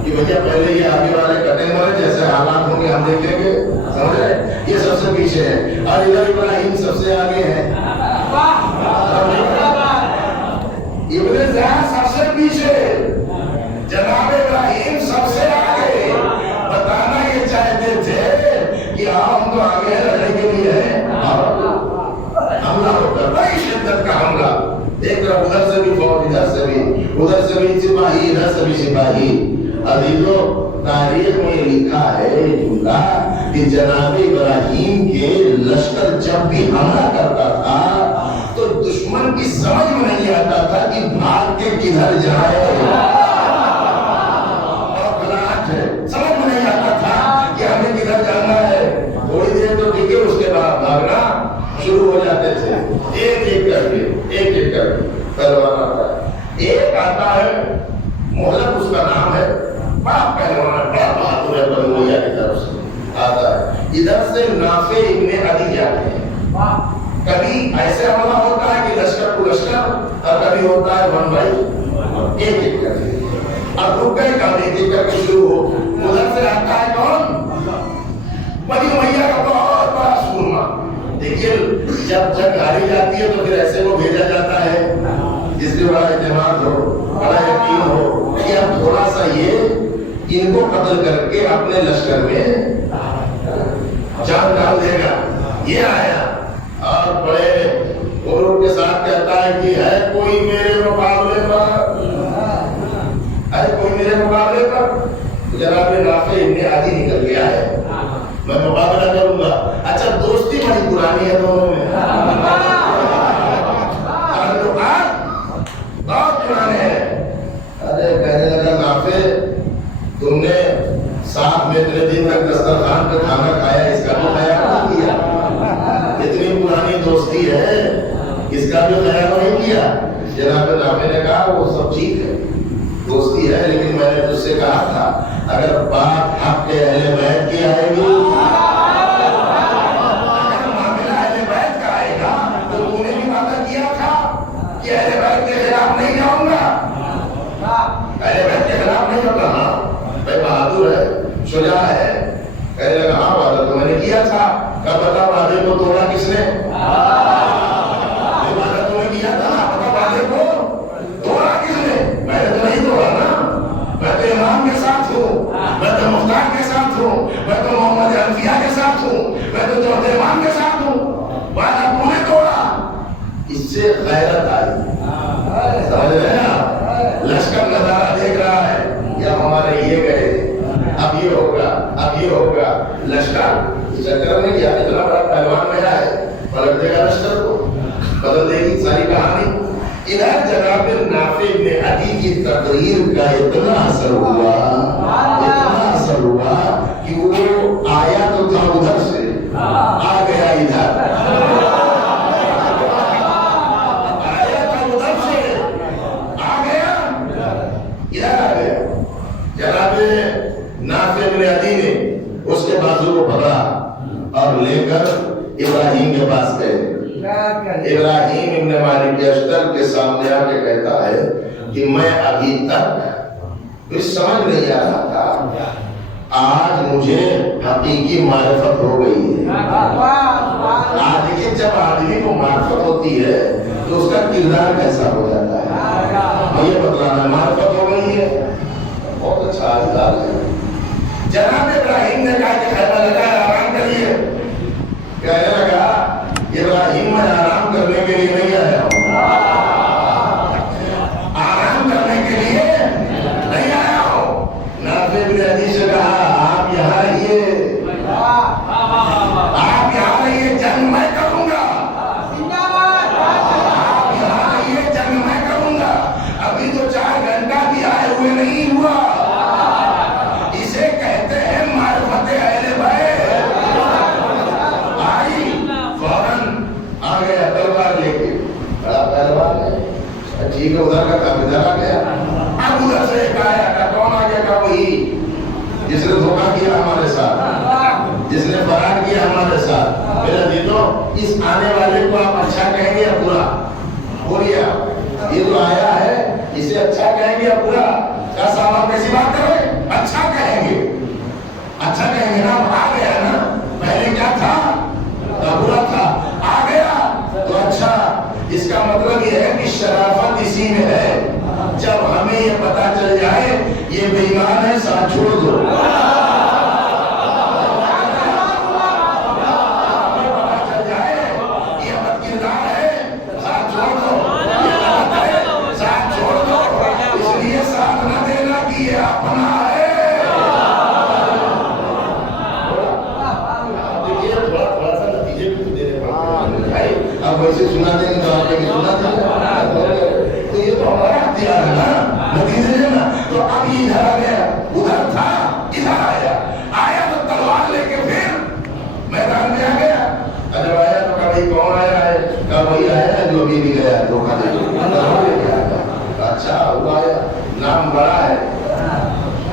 کہ بھیا پہلے یہ آگے والے کٹیں مرے، جیسے حالات ہوں گے ہم دیکھیں گے. سمجھ رہے؟ یہ سب سے پیچھے ہے، اور ادھر ابراہیم سب سے آگے ہے. ابن زیاد سب سے پیچھے، جناب ابراہیم سب سے آگے. بتانا یہ چاہتے تھے کہ ہم تو آگے لڑنے کے لیے ہیں. حملہ ہوتا بڑی شدت کا حملہ، ایک طرف ادھر سے بھی فوج، ادھر سے بھی سپاہی، ادھر سے بھی سپاہی. عزیزو تاریخ میں لکھا ہے جملہ کہ جناب ابراہیم کے لشکر جب بھی حملہ کرتا تھا تو دشمن کی سمجھ میں نہیں آتا تھا کہ بھاگ کے کدھر جائے. سمجھ میں نہیں آتا تھا کہ ہمیں کدھر جانا ہے. تھوڑی دیر تو ٹھیک ہے، اس کے بعد بھاگنا شروع ہو جاتے تھے. ایک کر کے پہلوان آتا ہے. ایک آتا ہے محلب، اس کا نام ہے، بڑا پہلوان، بڑا بہادر ہے، بنو امیہ کی طرف سے آتا ہے. ادھر سے نافع ابن عدی جاتے ہیں. کبھی ایسے حملہ ہوتا ہے کہ لشکر کو لشکر، اور کبھی ہوتا ہے 1 بائی 1 ایک کر کے. اب رک گئے کام ایک کر کے شروع ہو. ادھر سے آتا ہے کون؟ بنو امیہ کا بہت بڑا سورما. دیکھیے جب جنگ ہاری جاتی ہے تو پھر ایسے کو بھیجا جاتا ہے جس کے بڑا اعتماد ہو، بڑا یقین ہو کہ اب تھوڑا سا یہ ان کو قتل کر کے اپنے لشکر میں جان ڈال دے گا. یہ آیا اور بڑے غرور کے ساتھ کہتا ہے کہ ہے کوئی میرے مقابلے پر، ہے کوئی میرے مقابلے پر. جناب نافع ابن عدی نکل گیا ہے، میں مقابلہ کروں گا. اچھا دوستی بڑی پرانی ہے دونوں میں، بہت پرانے ہیں. ارے کہنے لگا نافع تم نے ساتھ میں اتنے دن تک دسترخوان پہ کھانا کھایا، اس کا بھی خیال نہیں کیا. اتنی پرانی دوستی ہے، اس کا بھی خیال نہیں کیا. جناب نافع نے کہا وہ سب ٹھیک ہے، دوستی ہے، لیکن میں نے تجھ سے کہا تھا اگر بات حق کے اہل بیت کی آئے گی، اگر معاملہ اہل بیت کا آئے گا تو تم نے بھی وعدہ کیا تھا کہ اہل بیت کے خلاف نہیں جاؤں گا، اہل بیت کے خلاف نہیں جاؤں گا. ہاں بھائی بہادر ہے، شجاع ہے. کہنے لگا ہاں وعدہ تو میں نے کیا تھا. کب بتا وعدے کو توڑا کس نے؟ وعدہ تو میں کیا تھا، بتا وعدے کو توڑا کس نے؟ میں نے تو نہیں توڑا نا. میں تو امام کے ساتھ ہوں، میں تو مختار کے ساتھ ہوں، میں تو محمد انبیاء کے ساتھ ہوں، میں تو چوتھے امام کے ساتھ ہوں. وعدہ تو نے توڑا. اس سے غیرت آئی. سمجھ رہے ہیں آپ؟ لشکر نظارہ دیکھ رہا ہے یا ہمارے یہ گئے، اب یہ ہوگا، اب یہ ہوگا. لشکر چکر میں کیا اتنا بڑا پہلوان میرا ہے، پلٹ دے گا لشکر کو، بدل دے گی ساری کہانی. ادھر جناب نافع ابن عدی کی تقریر کا اتنا اثر ہوا کہ وہ آیا تو تھا ادھر سے، آ گیا ادھر. آیا تھا ادھر سے، آ گیا ادھر، آ گیا. جناب نافع ابن عدی نے اس کے بازو کو پکڑا اور لے کر ابراہیم کے پاس گئے. ابراہیم ابن مالک اشتر کے سامنے آ کے کہتا ہے کہ میں ابھی تک کچھ سمجھ نہیں آ رہا تھا، آج مجھے حقیقی معرفت ہو گئی ہے۔ آج لیکن جب آدمی کو معرفت ہوتی ہے تو اس کا کردار کیسا ہو جاتا ہے، یہ بتلانا۔ معرفت ہو گئی ہے، بہت اچھا انداز ہے۔ جناب ابراہیم نے کہا کہ خیمہ لگا آرام کریے، کہنے لگا ابراہیم میں آرام کرنے کے لیے نہیں آیا ہوں، آرام کرنے کے لیے نہیں آیا ہوں۔ نافع بن عدی سے کہا آپ یہاں رہیے، آپ یہاں رہیے، جنگ میں کروں گا، آپ یہاں رہیے، جنگ میں کروں گا۔ ابھی تو 4 گھنٹہ بھی آئے ہوئے نہیں ہوا، اسے کہتے ہیں معرفت اہل بیت۔ آئی فوراً آ گیا تلوار لے کے، بڑا پہلوان ہے، ٹھیک ہے، ادھر کا کام ادھر آ گیا۔ اب ادھر سے ایک آیا، کہا کون آ گیا؟ کہا وہی جس نے دھوکہ کیا ہمارے ساتھ، جس نے فرار کیا ہمارے ساتھ۔ میرا دیدو، اس آنے والے کو آپ اچھا کہیں گے یا برا؟ بولیے، یہ جو آیا ہے اسے اچھا کہیں گے یا برا؟ کیا صاحب آپ کیسی بات کر رہے ہیں؟ اچھا کہیں گے، اچھا کہیں گے نا، آ گیا نا، پہلے کیا تھا؟ برا تھا، آ گیا تو اچھا۔ اس کا مطلب یہ ہے کہ شرافت اسی میں ہے، جب ہمیں یہ پتا چل جائے یہ بے ایمان ہے، ساتھ چھوڑ دو۔ ویسے سنا دیں گے تو آپ نے سنا دیں گے، تو یہ تو ہمارا اختیار ہے نا، نتیجے ہے نا۔ تو اب یہ ادھر آ گیا، ادھر تھا، ادھر آیا، آیا تو تلوار لے کے پھر میدان میں آ گیا۔ جب آیا تو کہا بھائی کون آیا ہے؟ کہا وہی آیا ہے جو ابھی بھی گیا دھوکہ دے کے، تلوار لے کے آیا۔ اچھا وہ آیا، نام بڑا ہے،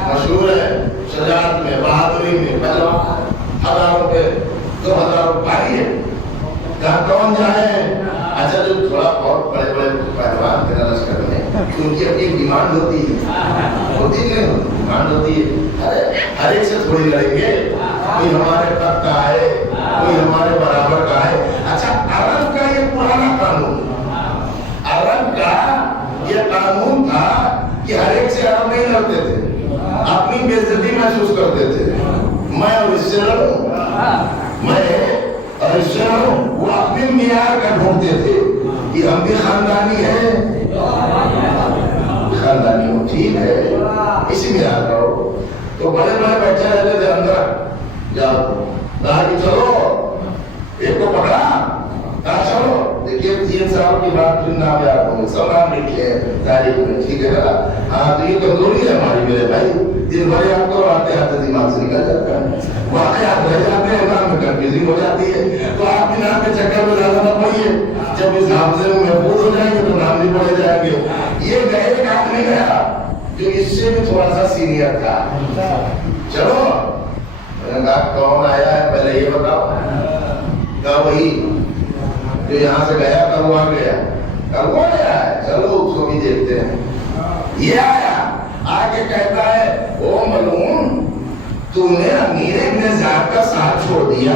مشہور ہے، شجاعت میں، بہادری میں، پہلوان، 1000 روپے 2000 روپے ہے۔ کہاں کون جائے؟ اچھا جو تھوڑا بہت بڑے بڑے پہلوان کے لشکر میں ان کی اپنی ڈیمانڈ ہوتی ہے، ہوتی نہیں ہوتی، ڈیمانڈ ہوتی ہے، ہر ایک سے تھوڑی لڑیں گے، کوئی ہمارے قد کا ہے، کوئی ہمارے برابر کا ہے۔ اچھا عرب کا یہ پرانا قانون، عرب کا یہ قانون تھا کہ ہر ایک سے عرب نہیں لڑتے تھے، اپنی بے عزتی محسوس کرتے تھے، میں اور اس سے لڑوں، میں اور اس سے وہ اپنے معیار کا ڈھونڈتے تھے کہ ہم بھی خاندانی ہیں، خاندانی ہو، ٹھیک ہے، اسی معیار کا ہو۔ تو بڑے بڑے بیٹھے رہتے تھے اندر، جاؤ کہا کہ چلو ایک کو پکڑا، کہا چلو دیکھیے 3 سال کی بات پھر نام یاد ہوں گے، سب نام لکھے ہیں تاریخ میں، ٹھیک ہے نا؟ ہاں تو یہ کمزوری ہے ہماری میرے بھائی، دن بھر یاد کرو، آتے آتے دماغ سے نکل جاتا ہے، واقعات رہ جاتے ہیں، نام میں کنفیوزنگ ہو جاتی ہے۔ تو آپ بھی نام کے چکر میں زیادہ نہ پڑیے، جب اس حافظے میں محفوظ ہو جائیں گے تو نام بھی پڑے جائیں گے۔ یہ گئے ایک آدمی گیا جو اس سے بھی تھوڑا سا سینئر تھا، چلو میں نے کہا کون آیا ہے پہلے یہ بتاؤ؟ کہا وہی جو یہاں سے گیا تھا وہ آ گیا، کہا وہ آیا ہے، چلو اس کو بھی دیکھتے ہیں۔ یہ آیا، آگے کہتا ہے او ملعون، تو نے امیر ابن زیاد کا ساتھ چھوڑ دیا،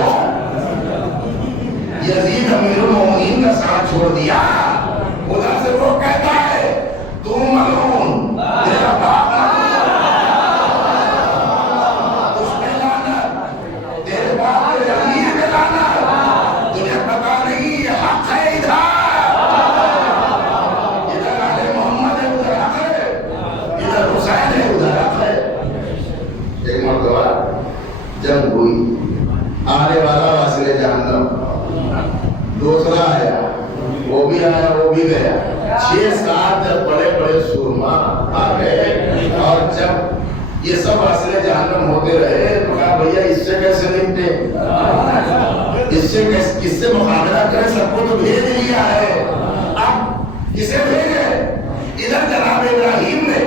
یزید امیر المومنین کا ساتھ چھوڑ دیا۔ ادھر سے وہ کہتا ہے تو ملعون، تیرا باپ اس پہ لعنت، تیرے باپ کے امیر پہ لعنت، تجھے پتا نہیں یہ حق ہے ادھر آل محمد ہے، ادھر حق ہے، ادھر حسین ہے، ادھر حق ہے۔ ایک مرتبہ جنگ ہوئی، آنے والا واسل جہنم، دوسرا آیا، وہ بھی آیا، وہ بھی گیا، 6-7 جب بڑے بڑے سورما آ گئے، اور جب یہ سب واسل جہنم ہوتے رہے تو کہا بھیا اس سے کیسے نمٹے، اس سے کس سے مقابلہ کریں، سب کو تو بھیج لیا ہے، اب کسے بھیجے؟ ادھر جناب ابراہیم نے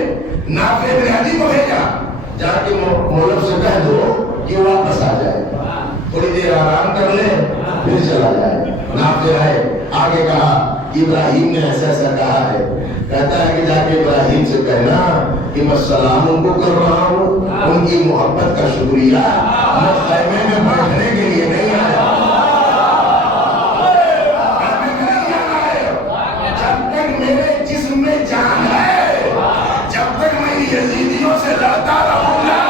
نافع بن عدی کو بھیجا، جا کے مولب سے کہہ دو کہ واپس آ جائے، تھوڑی دیر آرام کر لے پھر چلا جائے۔ نافع آئے، آگے کہا ابراہیم نے ایسا ایسا کہا ہے. کہتا ہے کہ جا کے ابراہیم سے کہنا کہ میں سلام ان کو کر رہا ہوں, ان کی محبت کا شکریہ, میں خیمے میں بیٹھنے کے لیے نہیں آیا. جب تک میرے جسم میں جان ہے, جب تک میں یزیدیوں سے لڑتا رہوں گا,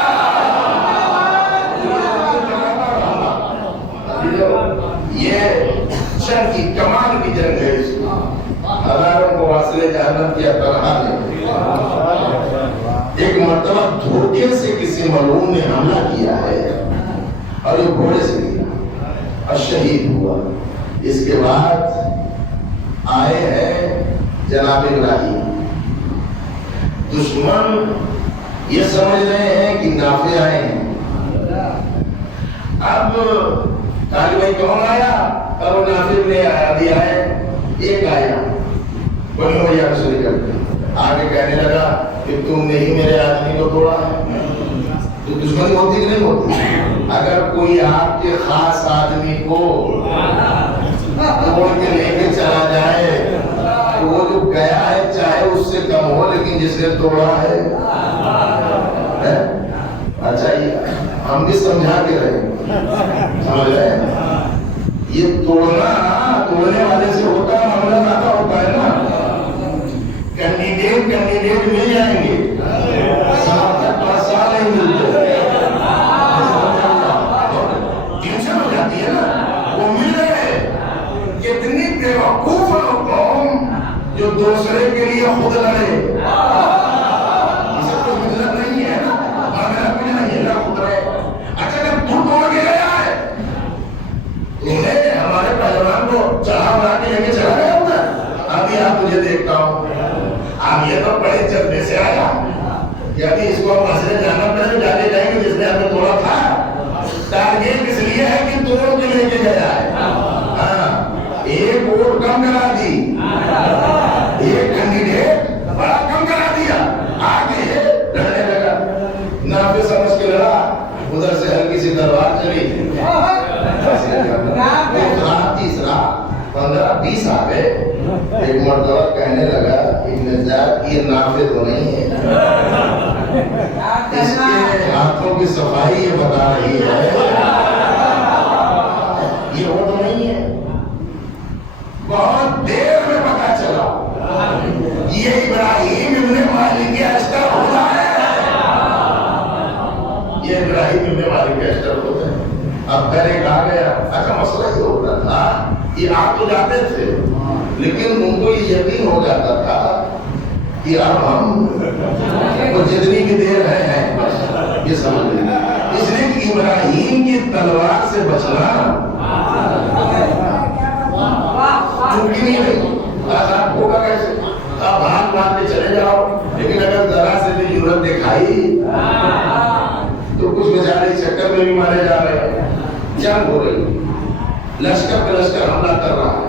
یہ شر کی کمال کی جنگ ہے. ہزاروں کو واصل جہنم کیا طلحہ نے. ایک مرتبہ دھوکے سے کسی ملعون نے حملہ کیا ہے اور یہ گھوڑے سے گیا اور شہید ہوا. اس کے بعد آئے ہیں جناب ابراہیم. دشمن یہ سمجھ رہے ہیں کہ نافع آئے ہیں. اب کالی بھائی کون آیا؟ اور وہ نافع لے آیا, بھی آئے, ایک آیا بنو بھیا رسول کرتے آگے کہنے لگا کہ تم نے ہی میرے آدمی کو توڑا ہے. تو دشمنی ہوتی کہ نہیں ہوتی؟ اگر کوئی آپ کے خاص آدمی کو توڑ کے لے کے چلا جائے تو وہ جو گیا ہے چاہے اس سے کم ہو, لیکن جس نے توڑا ہے اچھا ہم بھی سمجھا کے رہے, سمجھ رہے ہیں. یہ توڑنا توڑنے والے سے ہوتا ہے, معاملہ زیادہ ہوتا ہے نا. کینڈیڈیٹ مل جائیں گے, 7 سال نہیں ملتے, ٹینشن ہو جاتی ہے نا. وہ مل رہے کتنی بیوقوف قوم جو دوسرے کے لیے خود لڑے. اسے کوئی مطلب نہیں ہے نا, میرا کچھ نہیں ہے خود رہے. اچھا جب تو توڑ کے گیا ہے, تمہیں ہمارے پہلوان کو چڑھا بنا کے لے کے چلا گیا ہوتا. ابھی آپ تجھے دیکھتا ہوں, اب یہ تو بڑے جذبے سے آیا کہ ابھی اس کو مسجد جانا پڑے, جانے جائیں گے جس نے ہمیں توڑا تھا. ٹارگیٹ اس لیے ہے کہ توڑ کے لے کے گیا ہے. ہاں, ایک ووٹ کم کرا دی, ایک کینڈیڈیٹ بڑا کم کرا دیا, آگے لڑنے لگا. نافع سمجھ کے لڑا, ادھر سے ہلکی سی تلوار چلی, تیسرا 15-20 آ گئے. ایک مرتبہ کہنے لگا ابن زیاد یہ نافع تو نہیں ہے, اس کے ہاتھوں کی صفائی یہ بتا رہی ہے, یہ وہ تو نہیں ہے. بہت دیر میں پتا چلا یہ ابراہیم ابن مالک اشتر ہوتا ہے, یہ ابراہیم ابن مالک اشتر ہوتا ہے. اب پہلے کہا گیا اچھا مسئلہ یہ ہوتا تھا, یہ آپ تو جاتے تھے لیکن ان کو یہ یقین ہو جاتا تھا کہ اب ہم جتنی بھی دیر ہیں یہ سمجھ لیں. اس لیے کہ ابراہیم کی تلوار سے بچنا چونکہ نہیں رہی. آپ ہوگا کیسے, آپ ہاتھ مار کے چلے جاؤ, لیکن اگر ذرا سے بھی ضرورت دکھائی تو کچھ بیچارے چکر میں بھی مارے جا رہے ہیں. جنگ ہو رہی, لشکر پہ لشکر حملہ کر رہا ہے.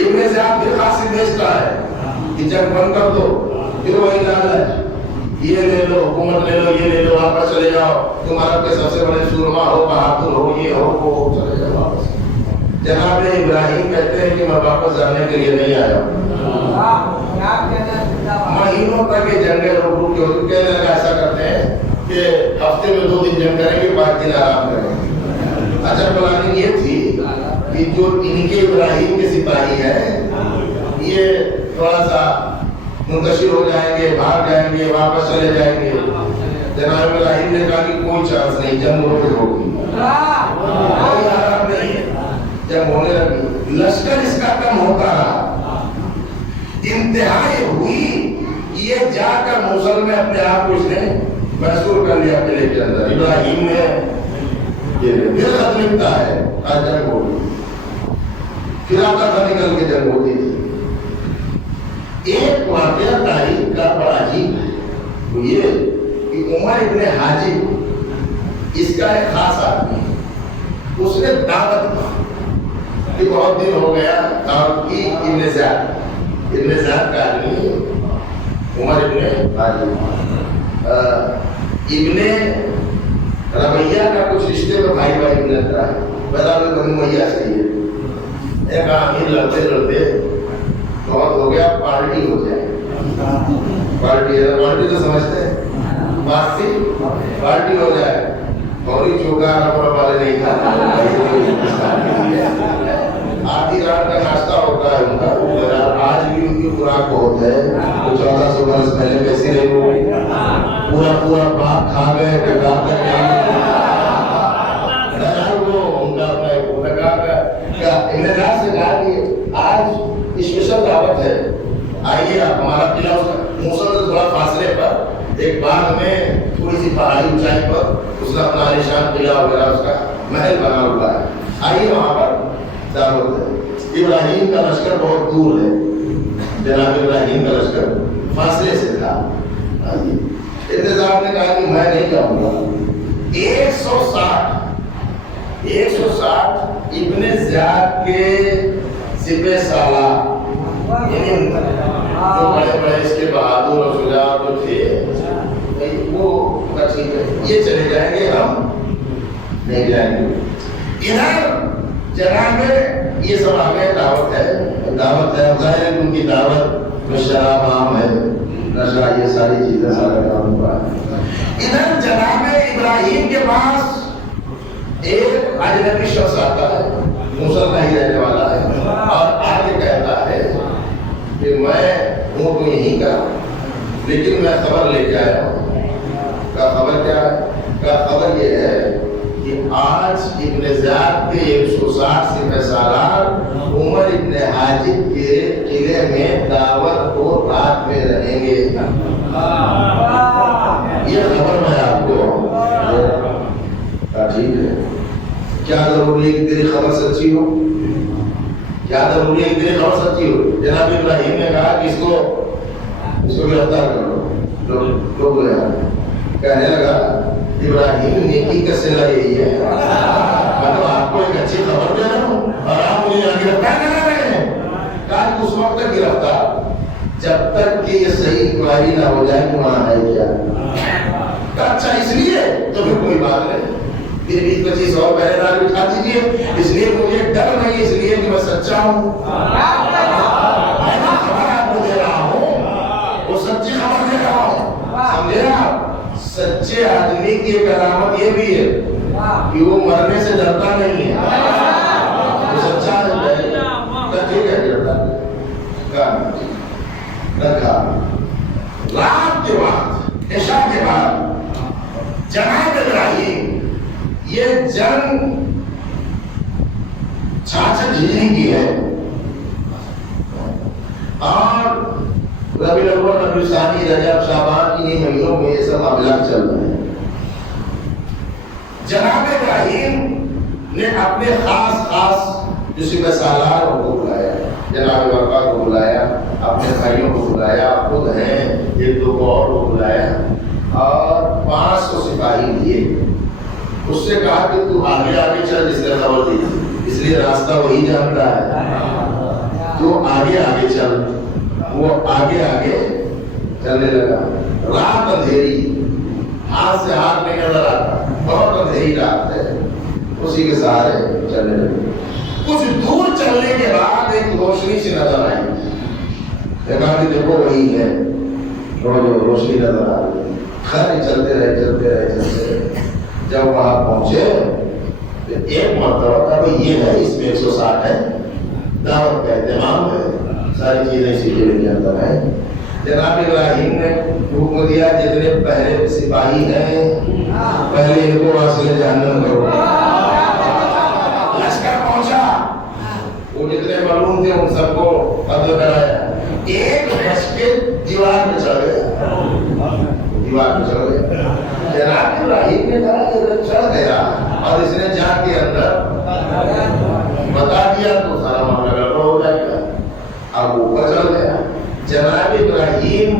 ابن زیاد پھر خاصی بیچتا ہے کہ جنگ بند کر دو, پھر وہی لالچ, یہ لے لو, حکومت لے لو, یہ لے لو, واپس چلے جاؤ, تمہارا کے سب سے بڑے سورما ہو, بہادر ہو, یہ ہو, وہ چلے جاؤ واپس. جناب ابراہیم کہتے ہیں کہ میں واپس جانے کے لیے نہیں آیا. مہینوں تک یہ جنگیں روک کے ہوتی. کہنے لگا ایسا کرتے ہیں کہ ہفتے میں 2 دن جنگ کریں گے, 5 دن آرام کریں گے. اچھا پلاننگ یہ تھی کہ جو ان کے ابراہیم کے سپاہی ہیں یہ تھوڑا سا منتشر ہو جائیں گے, بھاگ جائیں گے, واپس چلے جائیں گے. جناب ابراہیم نے کہا کہ کوئی چانس نہیں, جنگ ہوگی, کوئی آرام نہیں ہے. جنگ ہونے لگی, لشکر اس کا کم ہوتا رہا. انتہا یہ ہوئی یہ جا کر موصل میں اپنے آپ کو اس نے محصور کر لیا قلعے کے اندر. ابراہیم نے پھر خط لکھتا ہے, آج جنگ ہو گئی. پھر آتا تھا نکل کے جنگ ہوتی تھی. ایک واقعہ تاریخ کا بڑا عجیب ہے, وہ یہ کہ عمر ابن حاجب اس کا ایک خاص آدمی, اس نے دعوت کہ بہت دن ہو گیا دعوت کی. ابن زیاد کا آدمی عمر ابن حاجب, ابن ربیہ کا کچھ رشتے میں بھائی بھائی ملتا ہے, پیدا میں بنو امیہ سے ہی ہے. ایک امیر لڑتے لڑتے ہو گیا پارٹی ہو جائے. پارٹی تو سمجھتے ہیں, پارٹی ہو جائے. فوری چوکا ربڑ والے نہیں کھاتے, آدھی رات کا ناشتہ ہوتا ہے ان کا. آج بھی ان کی خوراک بہت ہے, 1400 برس پہلے کیسی رہی ہوگی, پورا باپ کھا گئے سے کہا کہ آج اسپیشل دعوت ہے, آئیے آپ ہمارا قلعہ موصل سے تھوڑا فاصلے پر ایک باغ میں تھوڑی سی پہاڑی اونچائی پر اس نے اپنا عالیشان قلعہ وغیرہ اس کا محل بنا ہوا ہے, آئیے وہاں پر دعوت ہے. ابراہیم کا لشکر بہت دور ہے, جناب ابراہیم کا لشکر فاصلے سے تھا. انتظار نے کہا کہ میں نہیں جاؤں گا. 160 ابن زیاد کے سپہ سالار, یعنی جو بڑے اس کے بہادر اور شجاع جو تھے وہ ٹھیک ہے یہ چلے جائیں گے, ہم نہیں جائیں گے. ادھر جناب یہ سب آگے دعوت ہے ظاہر ہے ان کی دعوت میں شراب عام ہے, نشہ, یہ ساری چیزیں سارا کام ہوا ہے. ادھر جناب ابراہیم کے پاس ایک اجنبی شخص آتا ہے, موصل کا ہی رہنے والا ہے, اور آگے کہتا ہے کہ میں ہوں تو یہیں کا, لیکن میں خبر لے کے آیا ہوں. کا خبر کیا ہے؟ کا خبر یہ ہے کہ آج ابن زیاد کے 160 سپہ سالار عمر ابن حاجب کے قلعے میں دعوت کو رات میں رہیں گے. یہ خبر میں آپ کو ٹھیک ہے. کیا ضروری ہے کہ تیری خبر سچی ہو؟ کیا ضروری ہے کہ تیری خبر سچی ہو؟ جناب ابراہیم نے کہا کہ اس کو گرفتار کرو. لوگ کہنے لگا ابراہیم نیکی کا صلہ یہی ہے, میں تو آپ کو ایک اچھی خبر دے رہا ہوں اور آپ مجھے یہاں گرفتار کر رہے ہیں. کہا کہ اس وقت تک گرفتار جب تک کہ یہ صحیح انکوائری نہ ہو جائے کہ وہاں ہے کیا. اچھا اس لیے تو پھر کوئی بات نہیں, پھر 20-25 اور پہرے دار بٹھا دیجیے, اس لیے مجھے ڈر نہیں, اس لیے کہ میں سچا ہوں. میں خبر آپ کو دے رہا ہوں, وہ سچی خبر دے رہا ہوں, سمجھے آپ. سچے آدمی کی ایک علامت یہ بھی ہے کہ وہ مرنے سے ڈرتا نہیں ہے, وہ سچا ہے. ٹھیک ہے رکھا. رات کے بعد عشاء کے بعد جناب ابراہیم یہ جنگ 66 ہجری کی ہے, اور ربیع الاول, ربیع الثانی, رجب, شعبان کی مہینوں میں یہ سب معاملات چل رہے ہیں. جناب ابراہیم نے اپنے خاص جو سپہ سالار کو بلایا, جناب ورقا کو بلایا, اپنے بھائیوں کو بلایا, خود ہیں ایک دو کو اور کو بلایا, اور 500 سپاہی دیے. اس سے کہا کہ تو آگے چل, جس نے خبر دی, اس لیے راستہ وہی جانتا ہے, تو آگے چل. وہ آگے چلنے لگا. رات اندھیری, ہاتھ سے ہاتھ نہیں نظر آتا, بہت اندھیری رات ہے, اسی کے سہارے چلنے لگے. کچھ دور چلنے کے بعد ایک روشنی سی نظر آئی. دیکھا کہ دیکھو وہی ہے, جو روشنی نظر آ رہی. خیر چلتے رہے. جب وہاں پہنچے تو ایک مرتبہ تھا, یہ ہے, اس میں 160 ہے, دعوت کا اہتمام ہے, ساری چیزیں اسی کے اندر ہیں. جناب ابراہیم نے حکم دیا جتنے پہلے سپاہی ہیں پہلے ان کو وہاں سے جہنم کرو. لشکر پہنچا, وہ جتنے معلوم تھے ان سب کو قتل کرایا. ایک بچ کے دیوار پہ چڑھ گیا. جناب ابراہیم نے کہا کہ چڑھ گیا, اور اس نے جا کے اندر بتا دیا تو سارا معاملہ گڑبڑ ہو جائے گا. اب اوپر چل گیا. جناب ابراہیم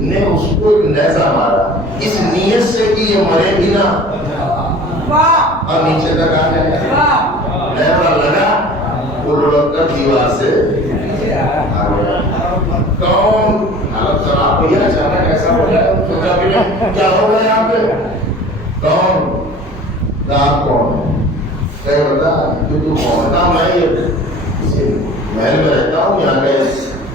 نے اس کو ایک نیزہ مارا, اس نیت سے کہ یہ مرے بھی نہ, اور نیچے تک آ گیا. نیزہ لگا, وہ لڑک کر دیوار سے آ گیا. کون حالت خراب ہوئی, اچانک ایسا ہو گیا, سوچا کہ کیا ہو گیا یہاں پہ. کون آپ کون کہ بتا کہ تو کون. میں یہ محل میں رہتا ہوں, یہاں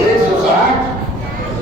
160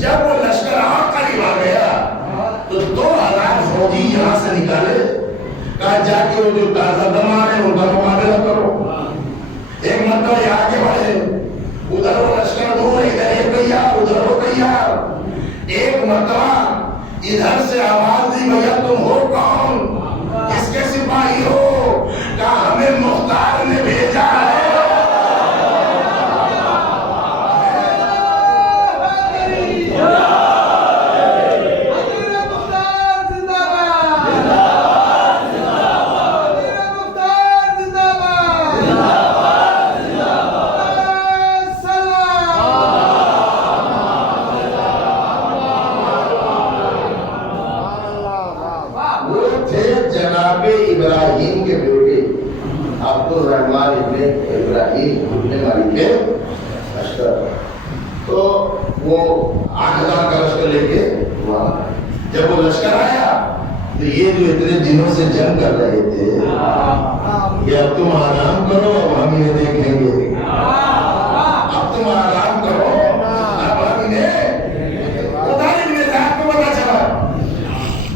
جب وہ لشکر قریب آ گیا تو 2000 فوجی یہاں سے نکالے، کہا جا کے وہ جو تازہ دم آ رہے ہیں ان کا مقابلہ کرو۔ ایک مرتبہ یہ آگے بڑھے، ادھر وہ لشکر دور ہے، ادھر یہ تیار ادھر وہ تیار۔ ایک مرتبہ ادھر سے آواز دی، بھیا تم ہو کون؟ کس کے سپاہی ہو؟ کہا ہمیں مختار نے بھیجا ہے۔ جناب ابراہیم کے بیٹے عبدالرحمن ابن ابراہیم ابن مالک اشتر، تو وہ 8000 کا لشکر لے کے وہاں جب وہ لشکر آیا تو یہ جو اتنے دنوں سے جنگ کر رہے تھے کہ اب تم آرام کرو اب ہم انہیں دیکھیں گے، اب تم آرام کرو اب ہم انہیں ادھر ابن زید کو پتا چلا،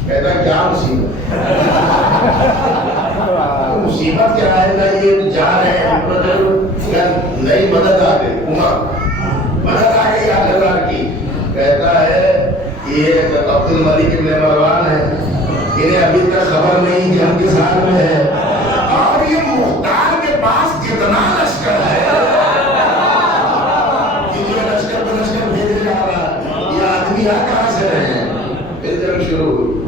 کہتا کیا مصیبت مصیبت کیا ہے نا، یہ جا رہے ہیں نئی مدد آ گئی، مدد آ گئی 8000 کی، کہتا ہے یہ عبد الملک ابن مروان ہے، انہیں ابھی تک خبر نہیں کہ ہم کس حال میں ہے، اور یہ مختار کے پاس کتنا لشکر ہے، یہ جو لشکر پر لشکر بھیجے جا رہا ہے، یہ آدمی آ کہاں سے رہے ہیں؟ پھر جب شروع ہوئی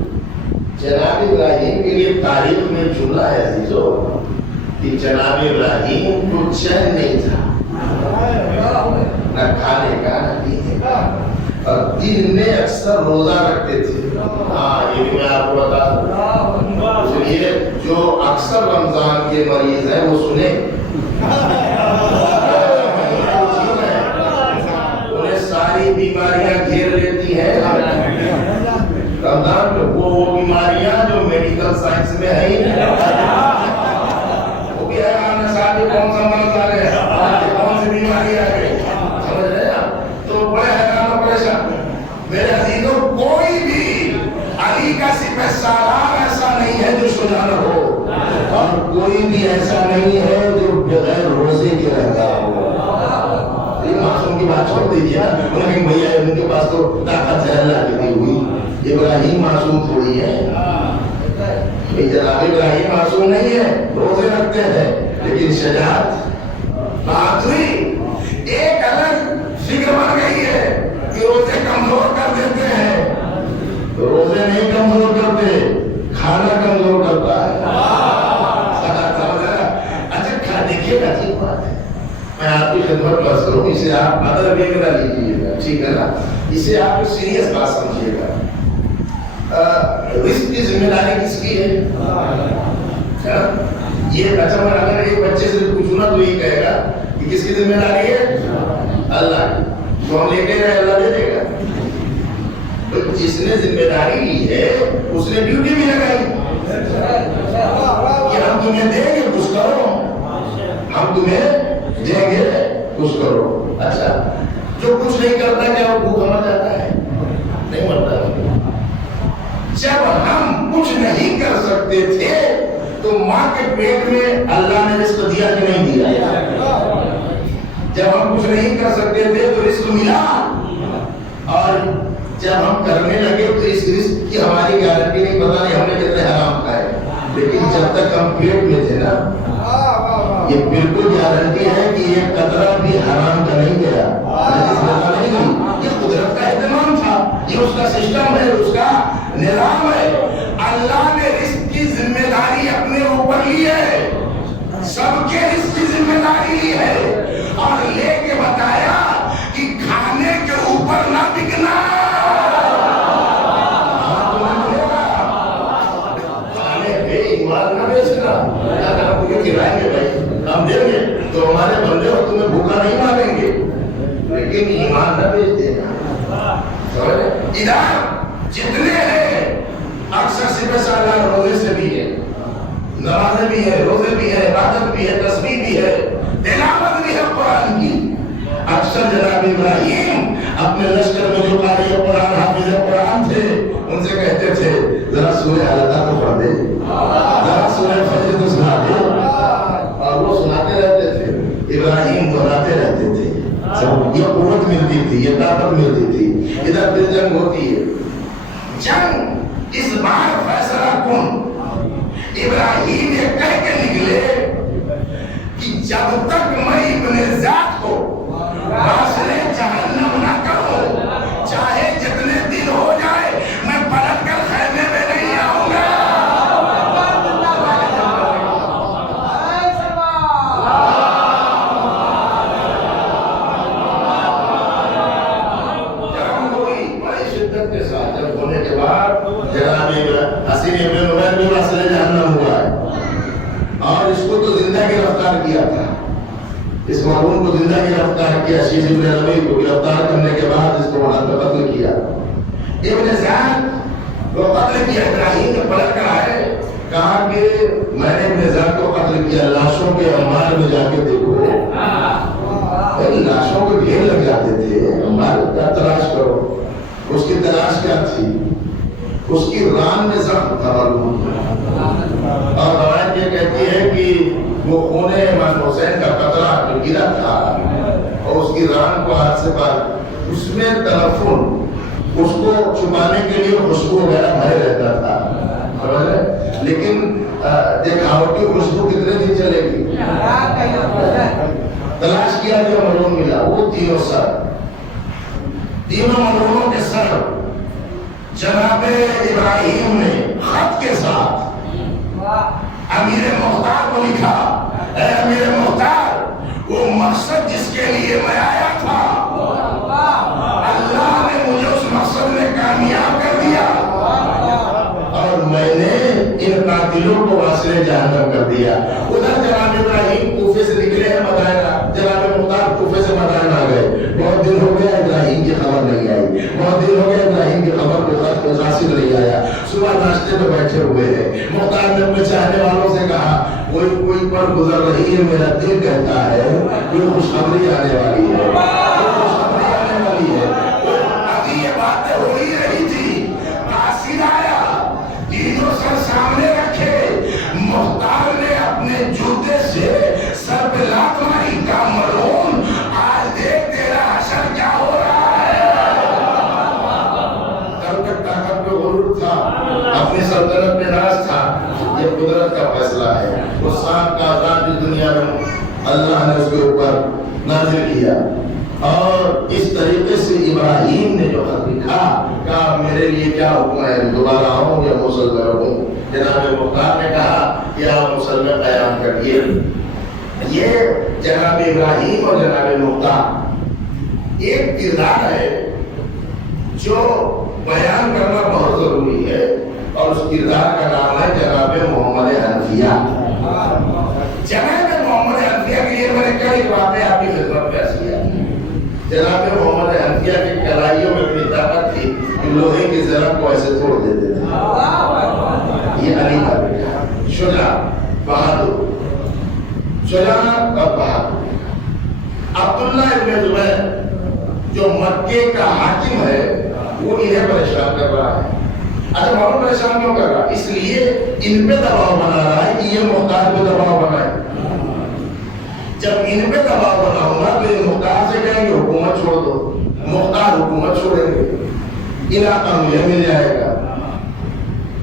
جناب ابراہیم کے لیے تاریخ میں جملہ ہے عزیزو کہ جناب ابراہیم کو چین نہیں تھا، نہ کھانے کا نہ پینے کا، اور دن میں اکثر روزہ رکھتے تھے۔ ہاں یہ بھی میں آپ کو بتا دوں، اس لیے جو اکثر رمضان کے مریض ہیں وہ سنیں، انہیں ساری بیماریاں گھیر لیتی ہیں رمضان میں، وہ بیماریاں جو میڈیکل سائنس میں ہے ہی نہیں، وہ بھی ہے آنے ساتھ کون سا مرض آ رہے ہیں، کون سی بیماری آ گئی، سمجھ رہے ہیں؟ تو بڑے حیران و پریشان۔ میرے عزیزوں کوئی بھی علی کا سپہ سالار ایسا نہیں ہے جو شجاع نہ ہو، اور کوئی بھی ایسا نہیں ہے جو بغیر روزے کے رہتا ہو۔ یہ معصوم کی بات چھوڑ دیجیے نا، انہیں کہ بھیا ان کے پاس تو طاقت ہے اللہ کی دی ہوئی، ابراہیم معصوم تھوڑی ہے، جناب ابراہیم معصوم نہیں ہے، روزے رکھتے ہیں، لیکن شجاعت بہادری ایک الگ فکر بن گئی ہے کہ روزے کمزور کر دیتے ہیں، روزے نہیں کمزور کرتے، کھانا کمزور کرتا ہے۔ اچھا دیکھیے گا عجیب بات ہے، میں آپ کی خدمت میں عرض کروں، اسے آپ مدر وے میں نہ لیجیے گا، ٹھیک ہے نا، اسے آپ سیریس بات سمجھیے گا۔ رزق کی ذمہ داری کس کی ہے؟ یہ اچھا میں اگر ایک بچے سے پوچھوں نا تو یہ کہے گا کہ کس کی ذمہ داری ہے؟ اللہ کی، تو ہم لے کے گئے اللہ دے دے گا، تو جس نے ذمہ داری لی ہے اس نے ڈیوٹی بھی لگائی کہ ہم تمہیں دیں گے کچھ کرو، ہم تمہیں دیں گے کچھ کرو۔ اچھا جو کچھ نہیں کرتا کیا وہ بھوکا مر جاتا ہے؟ نہیں مرتا۔ جب ہم کچھ نہیں کر سکتے تھے تو ماں کے پیٹ میں اللہ نے رزق دیا کہ نہیں دیا؟ جب ہم کچھ نہیں کر سکتے تھے تو رزق ملا، اور جب ہم کرنے لگے تو اس رزق کی ہماری گارنٹی نہیں، پتہ نہیں ہم نے کتنے حرام کھائے، لیکن جب تک ہم پیٹ میں تھے نا یہ بالکل گارنٹی ہے کہ یہ قطرہ بھی حرام کا نہیں گیا، یہ قدرت کا اہتمام تھا، یہ اس کا سسٹم ہے، اس کا نظام ہے۔ اللہ نے رزق کی ذمہ داری اپنے اوپر لی ہے، سب کے رزق کی ذمہ داری لی ہے، اور لے کے بتایا کہ کھانے کے اوپر نہ بکنا، کھانے پہ ایمان نہ بیچنا، اگر ہم تمہیں کھلائیں گے بھائی ہم دیں گے تو ہمارے بندے اور تمہیں بھوکا نہیں ماریں گے، لیکن ایمان نہ بیچ دینا۔ ادھر جتنے ہیں اکثر سپہ سالار روزے سے بھی ہے، نمازیں بھی ہے، روزے بھی ہے، عبادت بھی ہے، تسبیح بھی ہے، تلاوت بھی ہے قرآن کی، اکثر جناب ابراہیم اپنے لشکر میں جو قاری قرآن حافظ قرآن تھے ان سے کہتے تھے ذرا سورہ العدہ تو پڑھ دے، ذرا سورہ فجر تو سنا دے، اور وہ سناتے رہتے تھے، ابراہیم دہراتے رہتے تھے۔ یہ قوت ملتی تھی، یہ طاقت ملتی تھی۔ ادھر پھر جنگ ہوتی ہے، جنگ اس بار فیصلہ کن۔ ابراہیم یہ کہہ کے نکلے کہ جب تک میں ابن ذات کو واصل جہنم نہ کروں، چاہے جتنے دن ہو جائے میں پلٹ کر خیمے میں نہیں آؤں گا۔ جنگ ہوئی بڑی شدت کے ساتھ، جب ہونے کے بعد جناب حسین ابن نمیر بھی واصل جہنم ہوا ہے، اور اس کو تو زندہ گرفتار کیا تھا، اس معلوم کو زندہ گرفتار کیا، شیخ ابن ربیع کو گرفتار کرنے کے بعد اس کو وہاں پہ قتل کیا۔ ابن ذات وہ قتل کیا، ابراہیم نے پلٹ کر آئے، کہا کہ میں نے ابن ذات کو قتل کیا، لاشوں کے انبار میں جا کے دیکھو، لاشوں کے ڈھیر لگ جاتے تھے، انبار کا تلاش کرو۔ اس کی تلاش کیا تھی؟ اس کی ران میں زخم تھا معلوم، اور روایت یہ کہتی ہے کہ وہ خون امام حسین کا قطرہ جو گرا تھا اور اس کی ران کو ہاتھ سے پار، اس میں تنفر، اس کو چھپانے کے لیے خوشبو وغیرہ بھرے رہتا تھا، لیکن دکھاوٹی خوشبو کتنے دن چلے گی؟ تلاش کیا جو معلوم ملا، وہ تینوں سر، تینوں معلوموں کے سر جناب ابراہیم نے خط کے ساتھ امیر مختار کو لکھا، اے امیر مختار، وہ مقصد جس کے لیے میں آیا تھا اللہ نے مجھے اس مقصد میں کامیاب کر دیا، اور میں نے ان قاتلوں کو واصل جہنم کر دیا۔ ادھر جناب ابراہیم کوفے سے نکلے ہیں مدائنہ، جناب مختار کوفے سے مدائنہ آ گئے، بہت دن ہو گیا ابراہیم کی خبر نہیں آئی، بہت دن ہو گیا ابراہیم کی خبر کو حاصل نہیں آیا، صبح ناشتے میں بیٹھے ہوئے ہیں۔ مختار نے اپنے چاہنے والوں سے کہا کوئی پر گزر رہی ہے، میرا دل کہتا ہے کوئی خوشخبری آنے والی ہے، خوشخبری آنے والی ہے۔ ابھی یہ باتیں ہو ہی رہی تھی، قاصد آیا، تینوں سر سامنے رکھے، مختار نے اپنے جوتے سے سر پہ لات ماری، کا ملعون آج دیکھ تیرا حشر کیا ہو رہا ہے۔ طاقت پہ غرور تھا، اپنی سلطنت پہ ناز تھا، یہ قدرت کا فیصلہ ہے۔ اس سانپ کا عذاب بھی دنیا میں اللہ نے اس کے اوپر نازل کیا، اور اس طریقے سے ابراہیم نے جو خط لکھا، کہا میرے لیے کیا حکم ہے، دوبارہ آؤں یا مسلح رہوں؟ جناب مختار نے کہا کہ آپ مسلح قیام کریے۔ یہ جناب ابراہیم اور جناب مختار ایک کردار ہے جو بیان کرنا بہت ضروری ہے، اور اس کردار کا نام ہے جناب محمد حنفیہ۔ جناب محمد حنفیہ کے لیے میں نے کئی باتیں آپ کی خدمت پیش کیا۔ جناب محمد حنفیہ کی کلائیوں میں اتنی طاقت تھی کہ لوہے کی ضرب کو ایسے توڑ دیتے تھے۔ یہ علی کا بیٹا شجاع بہادر، شجاع اور بہادر عبداللہ ابن زبیر جو مکے کا حاکم ہے، وہ انہیں پریشان کر رہا ہے۔ اچھا معلوم پریشان کیوں کر رہا؟ اس لیے ان پہ دباؤ بنا رہا ہے کہ یہ مختار پہ دباؤ بنائے۔ جب ان پہ دباؤ بناؤں گا تو یہ مختار سے کہیں گے حکومت چھوڑ دو، مختار حکومت چھوڑیں گے، علاقہ مجھے مل جائے گا۔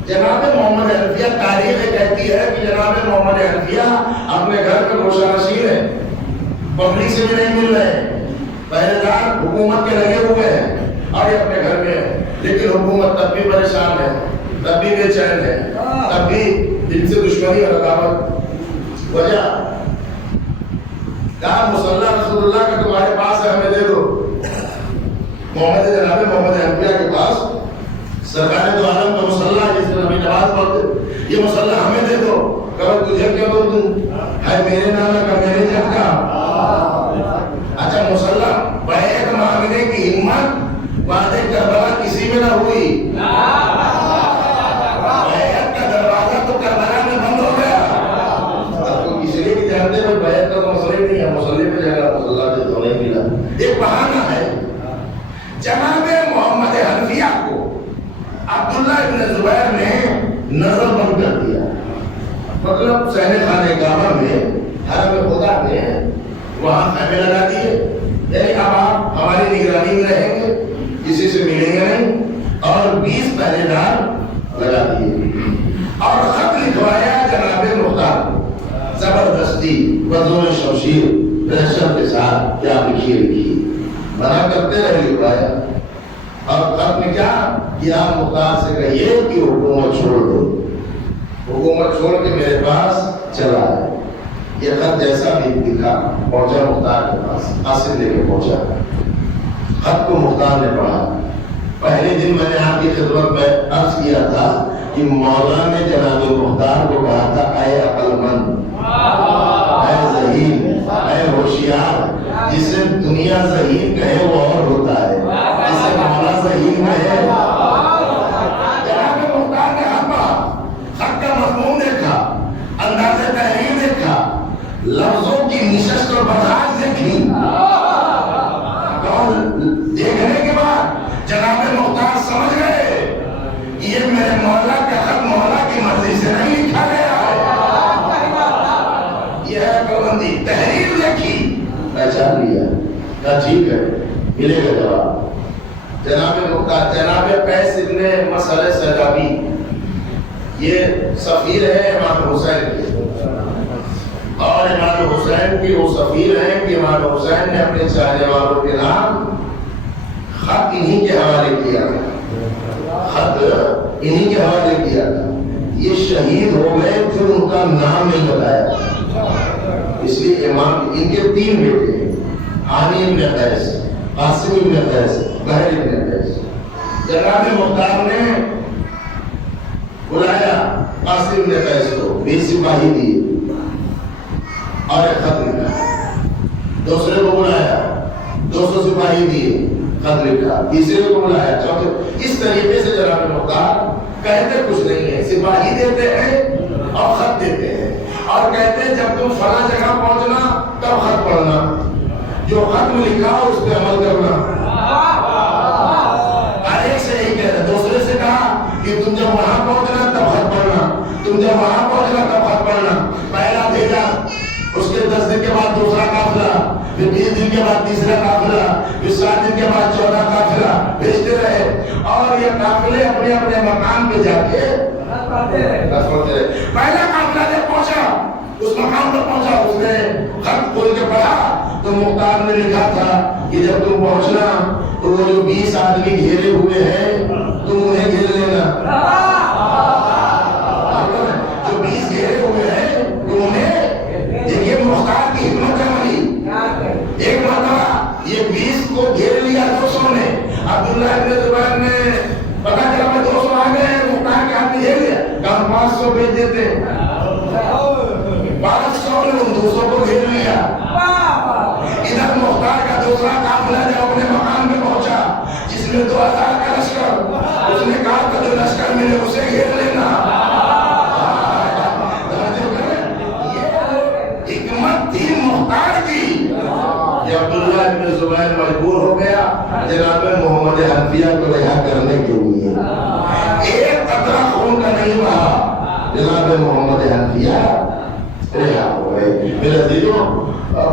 جناب محمد حنفیہ تاریخ کہتی ہے کہ جناب محمد حنفیہ اپنے گھر میں گوشہ نشین ہے، پبلک سے بھی نہیں مل رہے ہیں، پہرے دار حکومت کے لگے ہوئے ہیں، اور یہ اپنے گھر میں ہے، لیکن حکومت تب بھی پریشان ہے، تب بھی بے چین ہے، تب بھی دل سے دشمنی اور عداوت۔ وجہ کہا مصلی رسول اللہ کا تمہارے پاس ہے، ہمیں دے دو۔ جناب محمد حنفیہ کے پاس سرکار دو عالم کا مصلی جس میں نبی نماز پڑھتے، یہ مصلی ہمیں دے دو۔ کہا تجھے کیوں دو، تم ہے میرے نانا کا، میرے جب کا۔ اچھا مصلی بیعت مانگنے کی ہمت وعدے کربلا کسی میں نہ ہوئی، بیعت کا دروازہ تو کربلا میں بند ہو گیا۔ اب تو کسی لیے بھی جان جانتے ہیں بیعت کا تو مسئلہ ہی نہیں ہے، مسئلے پہ جگہ مسئلہ جو تو نہیں ملا، ایک بہانہ ہے۔ جناب محمد حنفیہ کو عبداللہ ابن زبیر نے نظر بند کر دیا، مطلب صحن خانہ کعبہ میں حرم خدا میں وہاں خیمے لگا دیے، یعنی اب آپ ہماری نگرانی میں رہیں گے، کسی سے ملیں گے نہیں، اور 20 پہرے دار لگا دیے اور خط لکھوایا جناب مختار زبردستی بزور شمشیر پریشر کے ساتھ کیا لکھی منع کرتے رہے لکھوایا، اور خط میں کیا مختار سے کہیے کہ حکومت چھوڑ دو، حکومت چھوڑ کے میرے پاس چلا ہے۔ یہ خط جیسا بھی دکھا پہنچا مختار کے پاس، قاصد لے کے پہنچا، خط کو مختار نے پڑھا۔ پہلے دن میں نے آپ کی خدمت میں عرض کیا تھا کہ مولا نے جناب مختار کو کہا تھا اے عقل مند، اے ذہین، اے ہوشیار، جسے دنیا ذہین کہے وہ اور ہوتا ہے، جسے مولا ذہین کہے۔ جناب مختار نے خط کا مضمون دیکھا، انداز تحریر دیکھا، لفظوں کی نشست اور برداشت دیکھی، اور دیکھنے کے بعد جناب مختار سمجھ گئے یہ میرے مولا کا خط مولا کی مرضی سے نہیں لکھا گیا ہے، یہ ہے پابندی۔ تحریر دیکھی، پہچان لیا، کہا ٹھیک ہے ملے گا جواب۔ جناب مختار جناب قیس ابن مسعود سیدابی یہ سفیر ہے امام حسین کے، اور امام حسین کی وہ سفیر ہیں کہ امام حسین نے اپنے چاہنے والوں کے نام خط انہی کے حوالے کیا تھا، خط انہی کے حوالے کیا تھا۔ یہ شہید ہو گئے پھر ان کا نام نہیں بتایا، اس لیے امام ان کے 3 بیٹے ہیں، عامر ابن قیس، قاسم ابن قیس، بہر ابن قیس۔ جناب مختار نے بلایا قاسم ابن قیس کو، 20 سپاہی دیے اور ایک خط لکھا، دوسرے کو بلایا 200 سپاہی دیے، خط لکھا، تیسرے کو بلایا، چوتھے۔ اس طریقے سے جناب مختار کہتے کچھ نہیں ہے، سپاہی دیتے ہیں اور خط دیتے ہیں، اور کہتے ہیں جب تم فلاں جگہ پہنچنا تب خط پڑھنا، جو خط میں لکھا اس پہ عمل کرنا۔ ہر ایک سے یہی کہہ رہے، دوسرے سے کہا کہ تم جب وہاں پہنچنا تب خط پڑھنا، تم جب وہاں پہنچنا تب خط پڑھنا۔ پہلا بھیجا، اس کے 10 دن کے بعد دوسرا قافلہ، پھر 20 دن کے بعد تیسرا قافلہ، پھر 7 دن کے بعد 14 قافلہ بھیجتے رہے، اور یہ قافلے اپنے اپنے مقام پہ جا کے پڑھتے رہے۔ پہلا قافلہ جب پہنچا اس مقام پر پہنچا، اس نے خط کھول کے پڑھا تو مختار نے لکھا تھا کہ جب تم پہنچنا تو وہ جو 20 آدمی گھیرے ہوئے ہیں تم انہیں گھیر لینا، جو 20 گھیرے ہوئے ہیں تم انہیں۔ دیکھیے مختار کی حکمت عملی، ایک مرتبہ یہ 20 کو گھیر لیا 200 نے، عبداللہ ابن زبیر نے پتا چلا میں 200 آ گئے ہیں، مختار کے ہاتھ میں گھیر لیا، کہا 500 بھیج دیتے، 500 نے ان 200 کو گھیر لیا۔ ادھر مختار کا دوسرا قافلہ جب اپنے مقام پہ پہنچا جس میں 2000 کا لشکر، اس نے کہا کہ جو لشکر ملے اسے گھیر لینا۔ یہ حکمت تھی مختار کی کہ عبداللہ ابن زبیر مجبور ہو گیا جناب محمد حنفیہ کو رہا کرنے کے لیے، ایک قطرہ خون کا نہیں بہا، جناب محمد حنفیہ رہا ہو گئے۔ میرے عزیزوں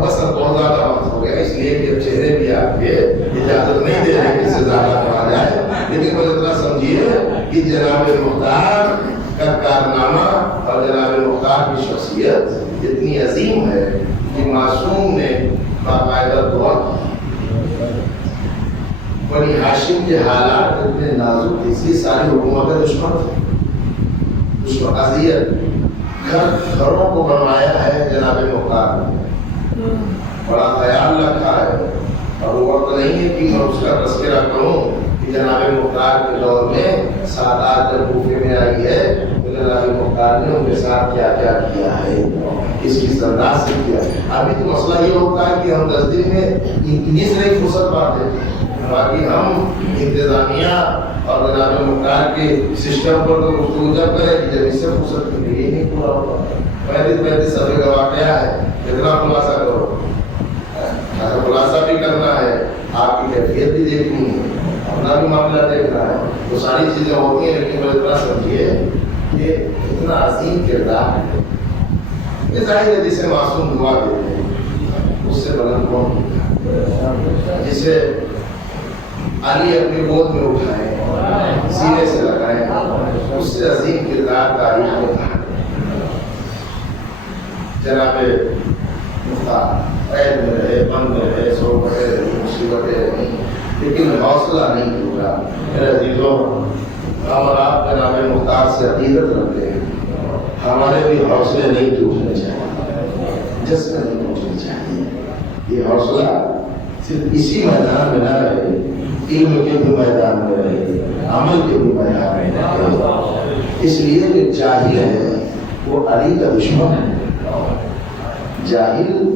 بس اب بہت زیادہ وقت ہو گیا، اس لیے کہ چہرے بھی آپ کے اجازت نہیں دے رہے کہ اس سے زیادہ پڑھا جائے، لیکن بس اتنا سمجھیے کہ جناب مختار کا کارنامہ اور جناب مختار کی شخصیت اتنی عظیم ہے کہ معصوم نے باقاعدہ دعا کی۔ بنی ہاشم کے حالات اتنے نازک تھے، اس لیے ساری حکومتیں دشمن اذیت گھروں کو بنوایا ہے جناب مختار نے، بڑا خیال رکھا ہے، اور وہ وقت نہیں ہے کہ میں اس کا تذکرہ کروں کہ جناب مختار کے دور میں سادات جب کوفے میں آئی ہے تو جناب مختار نے ان کے ساتھ کیا کیا کیا ہے، اس کی سردار سے کیا۔ ابھی تو مسئلہ یہ ہوتا ہے کہ ہم 10 دن میں اتنی سے نہیں فرصت پاتے، باقی ہم انتظامیہ اور جناب مختار کے سسٹم پر تو گفتگو جب کریں جب اس سے فرصت کے لیے نہیں پورا ہوتا۔ 35 صفحے کا واقعہ ہے، کتنا خلاصہ کرو؟ اگر خلاصہ بھی کرنا ہے، آپ کی کیفیت بھی دیکھنی ہے، اپنا بھی معاملہ دیکھنا ہے، وہ ساری چیزیں ہوتی ہیں، لیکن میں اتنا سمجھیے کہ اتنا عظیم کردار ہے، یہ ظاہر ہے جسے معصوم دعا دیتے ہیں اس سے بلند کون ہوتا، جسے علی اپنی گود میں اٹھائے، سینے سے لگائے، اس سے عظیم کردار تاریخ میں تھا جناب مختار۔ قید میں رہے، بند میں رہے، صحبتیں رہی، مصیبتیں رہی، لیکن حوصلہ نہیں ٹوٹا۔ میرے عزیزوں، ہم اور آپ جناب مختار سے عقیدت رکھتے ہیں، ہمارے بھی حوصلے نہیں ٹوٹنے چاہیے، جسم نہیں ٹوٹنے چاہیے۔ یہ حوصلہ صرف اسی میدان میں نہ رہے، علم کے بھی میدان میں رہے، عمل کے بھی میدان میں رہے۔ اس لیے کہ جاہل ہے وہ علی کا دشمن ہے، جاہل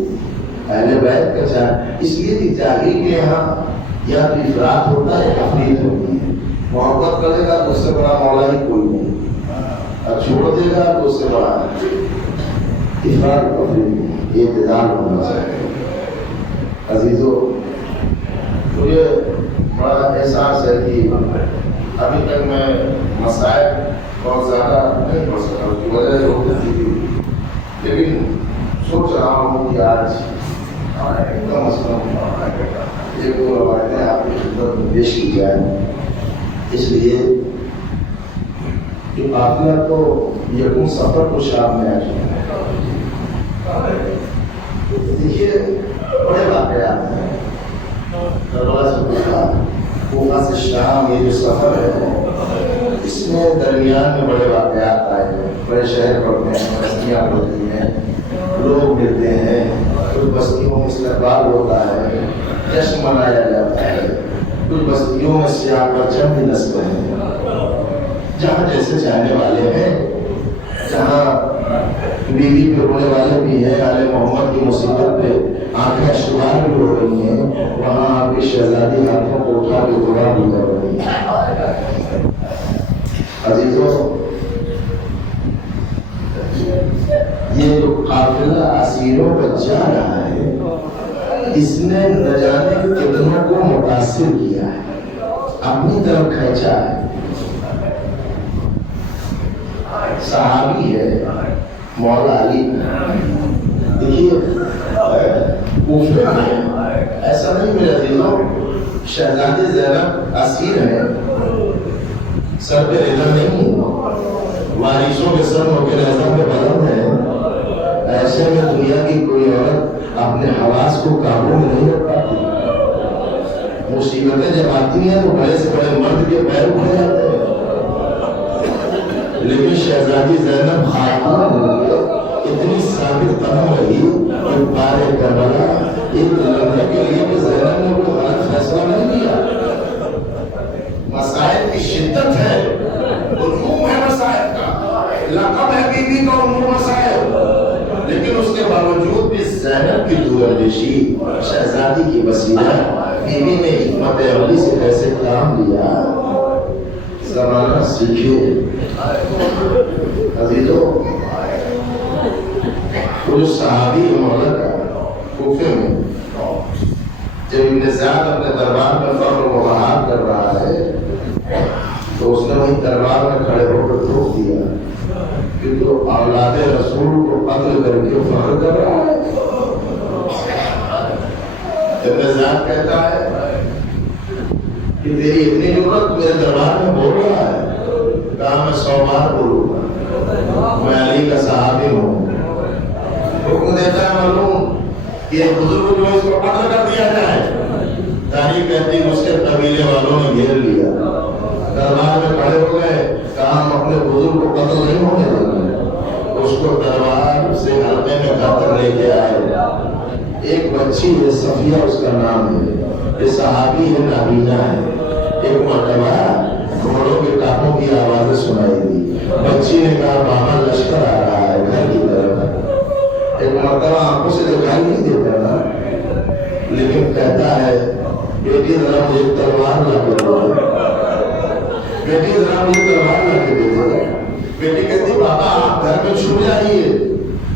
اہل بیت کا جاہل، اس لیے کہ جاہل کے یہاں یا تو افراط ہوتا ہے، تفریط ہوتی ہے۔ محبت کرے گا تو اس سے بڑا مولا ہی کوئی نہیں، اور چھوڑ دے گا تو اس سے بڑا افراط تفریط، یہ اعتدال ہونا چاہیے۔ عزیزو، مجھے بڑا احساس ہے کہ ابھی تک میں مسائل بہت زیادہ نہیں پڑھ سکا، اس کی وجہ ہوتی تھی، لیکن سوچ رہا ہوں کہ آج کم از کم ایک دو روایتیں آپ کی خدمت میں پیش کی جائیں، اس لیے کہ قافلہ تو یکم سفر کو شام میں آ چکا ہے۔ دیکھیے بڑے واقعات ہیں، کربلا سے کوفہ سے شام، یہ جو سفر ہے اس میں درمیان میں بڑے واقعات آئے ہیں، بڑے شہر پڑتے ہیں، بستیاں پڑتی ہیں، لوگ ملتے ہیں، کچھ بستیوں میں استقبال ہوتا ہے، جشن منایا جاتا ہے، کچھ بستیوں میں سیاہ پرچم بھی نصب ہیں، جہاں جیسے چاہنے والے ہیں، جہاں بیوی پہ رونے والے بھی ہیں، آل محمد کی مصیبت پہ آنکھیں اشکبار بھی ہو رہی ہیں، وہاں آپ کی شہزادی ہاتھوں کو اٹھا کے دعا بھی کر رہی ہیں۔ عزیزوں، یہ جو قافلہ اسیروں پر جا رہا ہے، اس نے نہ جانے کتنوں کو متاثر کیا ہے، اپنی طرف کھینچا ہے۔ صحابی ہے مولا علی، دیکھیے کوفے میں ایسا نہیں میرے عزیزوں، شہزادی زینب اسیر ہیں، سر پہ رضا نہیں، وارثوں کے سر موقع اعظم پہ بلند ہے، ایسے میں دنیا کی کوئی عورت اپنے حواس کو قابو میں نہیں رکھ پاتی، مصیبتیں جب آتی ہیں تو بڑے سے بڑے مرد کے پیر اٹھ جاتے ہیں، لیکن شہزادی زینب خاتون اتنی ثابت قدم رہی کہ بارے کربلا ایک لمحے کے لیے کہ زینب نے کوئی غلط فیصلہ نہیں لیا۔ مسائل کی شدت ہے، عموم ہے مسائل کا، لقب ہے بی بی کا عموم مسائل، لیکن اس کے باوجود بھی زینب کی دوردشی، شہزادی کی وسیلہ، بی بی نے حکمت عملی سے کیسے کام لیا، زمانہ سیکھے۔ عزیزو، وہ جو صحابی مولا کا کوفے میں جب ابن زیاد اپنے دربار میں فخر و بہار کر رہا ہے تو اس نے وہیں دربار میں کھڑے ہو کر روک دیا کہ تو اولاد رسول کو قتل کر کے فخر کر رہا ہے۔ ابن زیاد کہتا ہے کہ تیری اتنی ضرورت میرے دربار میں بول رہا ہے، کہا میں 100 بار بولوں گا، میں علی کا صحابی ہوں۔ حکم دیتا ہے معلوم کہ ایک بزرگ جو اس کو قتل کر دیا جائے، تاریخ کہتی ہے اس کے قبیلے والوں نے گھیر لیا، دربار میں کھڑے ہو گئے، کہا ہم اپنے بزرگ کو قتل نہیں ہونے دیں گے، اس کو دربار سے حلقے میں قتل لے کے آئے۔ ایک بچی ہے، صفیہ اس کا نام ہے، یہ صحابی ہے، نابینا ہے۔ ایک مرتبہ گھوڑوں کے ٹاپوں کی آوازیں سنائی دی، بچی نے کہا بابا لشکر آ رہا ہے گھر کی طرف۔ ایک مرتبہ آنکھوں سے دکھائی نہیں دیتا نا، لیکن کہتا ہے بیٹی ذرا مجھے تلوار لا کے دے، بیٹی ذرا مجھے تلوار لا کے دے۔ بیٹی کہتی بابا آپ گھر میں چھپ جائیے،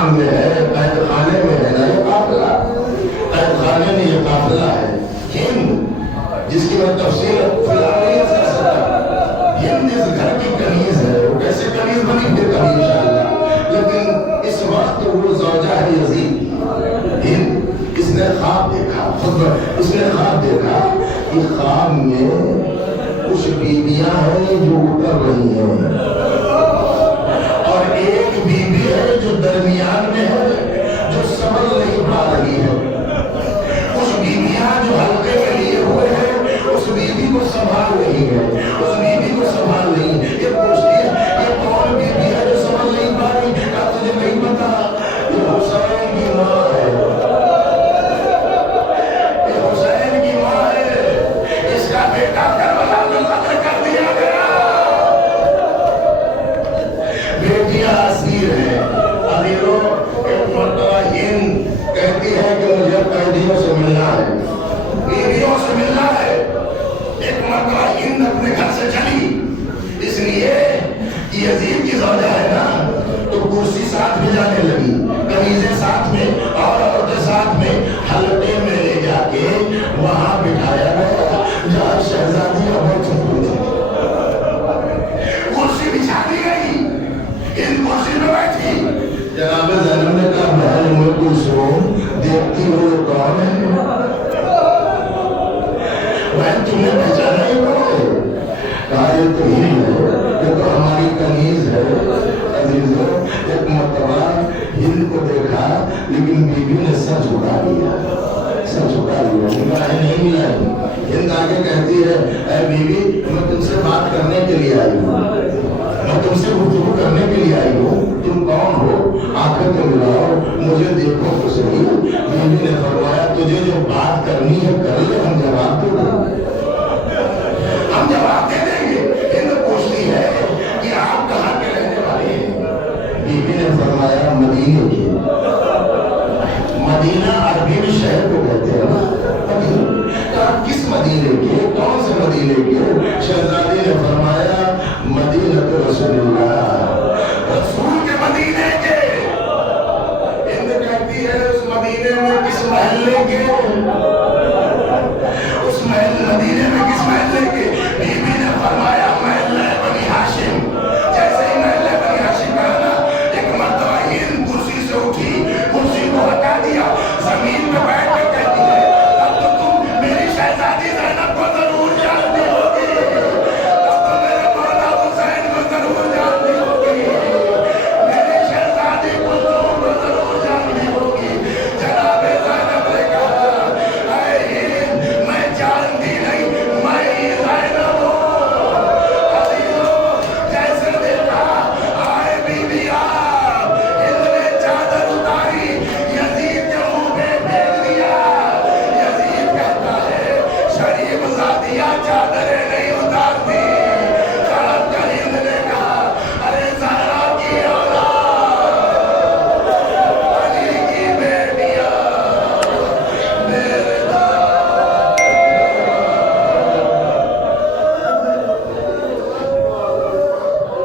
زندان میں ہے، قید خانے میں ہے نا یہ قافلہ، قید خانے میں یہ قافلہ ہے ہند، جس کی میں تفصیل فلاں کر سکتا۔ ہند اس گھر کی کنیز ہے، وہ کیسے کنیز بنی پھر کبھی انشاءاللہ، لیکن اس وقت وہ زوجہ ہے یزید ہند۔ اس نے خواب دیکھا، خود اس نے خواب دیکھا کہ خواب میں کچھ بیویاں ہیں جو اتر رہی ہیں، اور ایک بیوی ہے جو درمیان میں ہے، جو سنبھل نہیں پا رہی ہے۔ کچھ بیویاں جو حلقے میں لیے ہوئے ہیں، اس بیوی کو سنبھال رہی ہے، اس بیوی کو سنبھال رہی ہے۔ یہ پوچھتی ہے یہ کون بیوی ہے جو سنبھل نہیں پا رہی؟ کہا تجھے نہیں پتا، یہ حسین کی ماں ہے، یہ حسین کی ماں ہے، اس کا بیٹا کربلا میں قتل کر دیا گیا، بیٹیاں اسیر ہیں۔ عزیزو، ایک مرتبہ ہند کہتی ہے کہ مجھے قیدیوں سے ملنا ہے، بیویوں سے ملنا ہے۔ ایک مرتبہ ہند اپنے گھر سے چلی، اس لیے کہ یزید کی زوجہ ہے نا، تو کرسی ساتھ میں جانے لگی، قمیضیں ساتھ میں اور عورتیں ساتھ میں، حلقے میں لے جا کے وہاں بٹھایا گیا جہاں شہزادیاں بیٹھی ہوئی تھیں۔ کرسی بچھا دی گئی، ہند کرسی میں بیٹھی۔ جناب زینب نے کہا بہن میں کلثوم دیکھتی ہو یہ کون ہے؟ بہن تم نے پہچانا ہی کون ہے؟ کہا یہ تو ہی ہے، یہ تو ہماری کنیز ہے۔ عزیزو، ایک مرتبہ ہند کو دیکھا لیکن بیوی نے سر جھکا لیا، سر جھکا لیا، نگاہیں نہیں ملائی۔ ہند آگے کہتی ہے اے بیوی میں تم سے بات کرنے کے لیے آئی ہوں، میں تم سے گفتگو کرنے کے لیے آئی ہوں، تم کون ہو؟ آنکھیں تو ملاؤ، مجھے دیکھو تو صحیح۔ بیوی نے فرمایا تجھے جو بات کرنی ہے کر لے، ہم جواب دے دیں گے، ہم جواب دے دیں گے۔ ہند پوچھتی ہے کہ آپ کہاں کے رہنے والے ہیں؟ بیوی نے فرمایا مدینے کے۔ مدینہ عربی میں شہر کو کہتے ہیں نا، مدینہ۔ کہا کس مدینے کے، کون سے مدینے کے؟ شہزادی نے فرمایا مدینہ رسول اللہ، رسول کے مدینے کے۔ ہند کہتی ہے اس مدینے میں کس محلے کے؟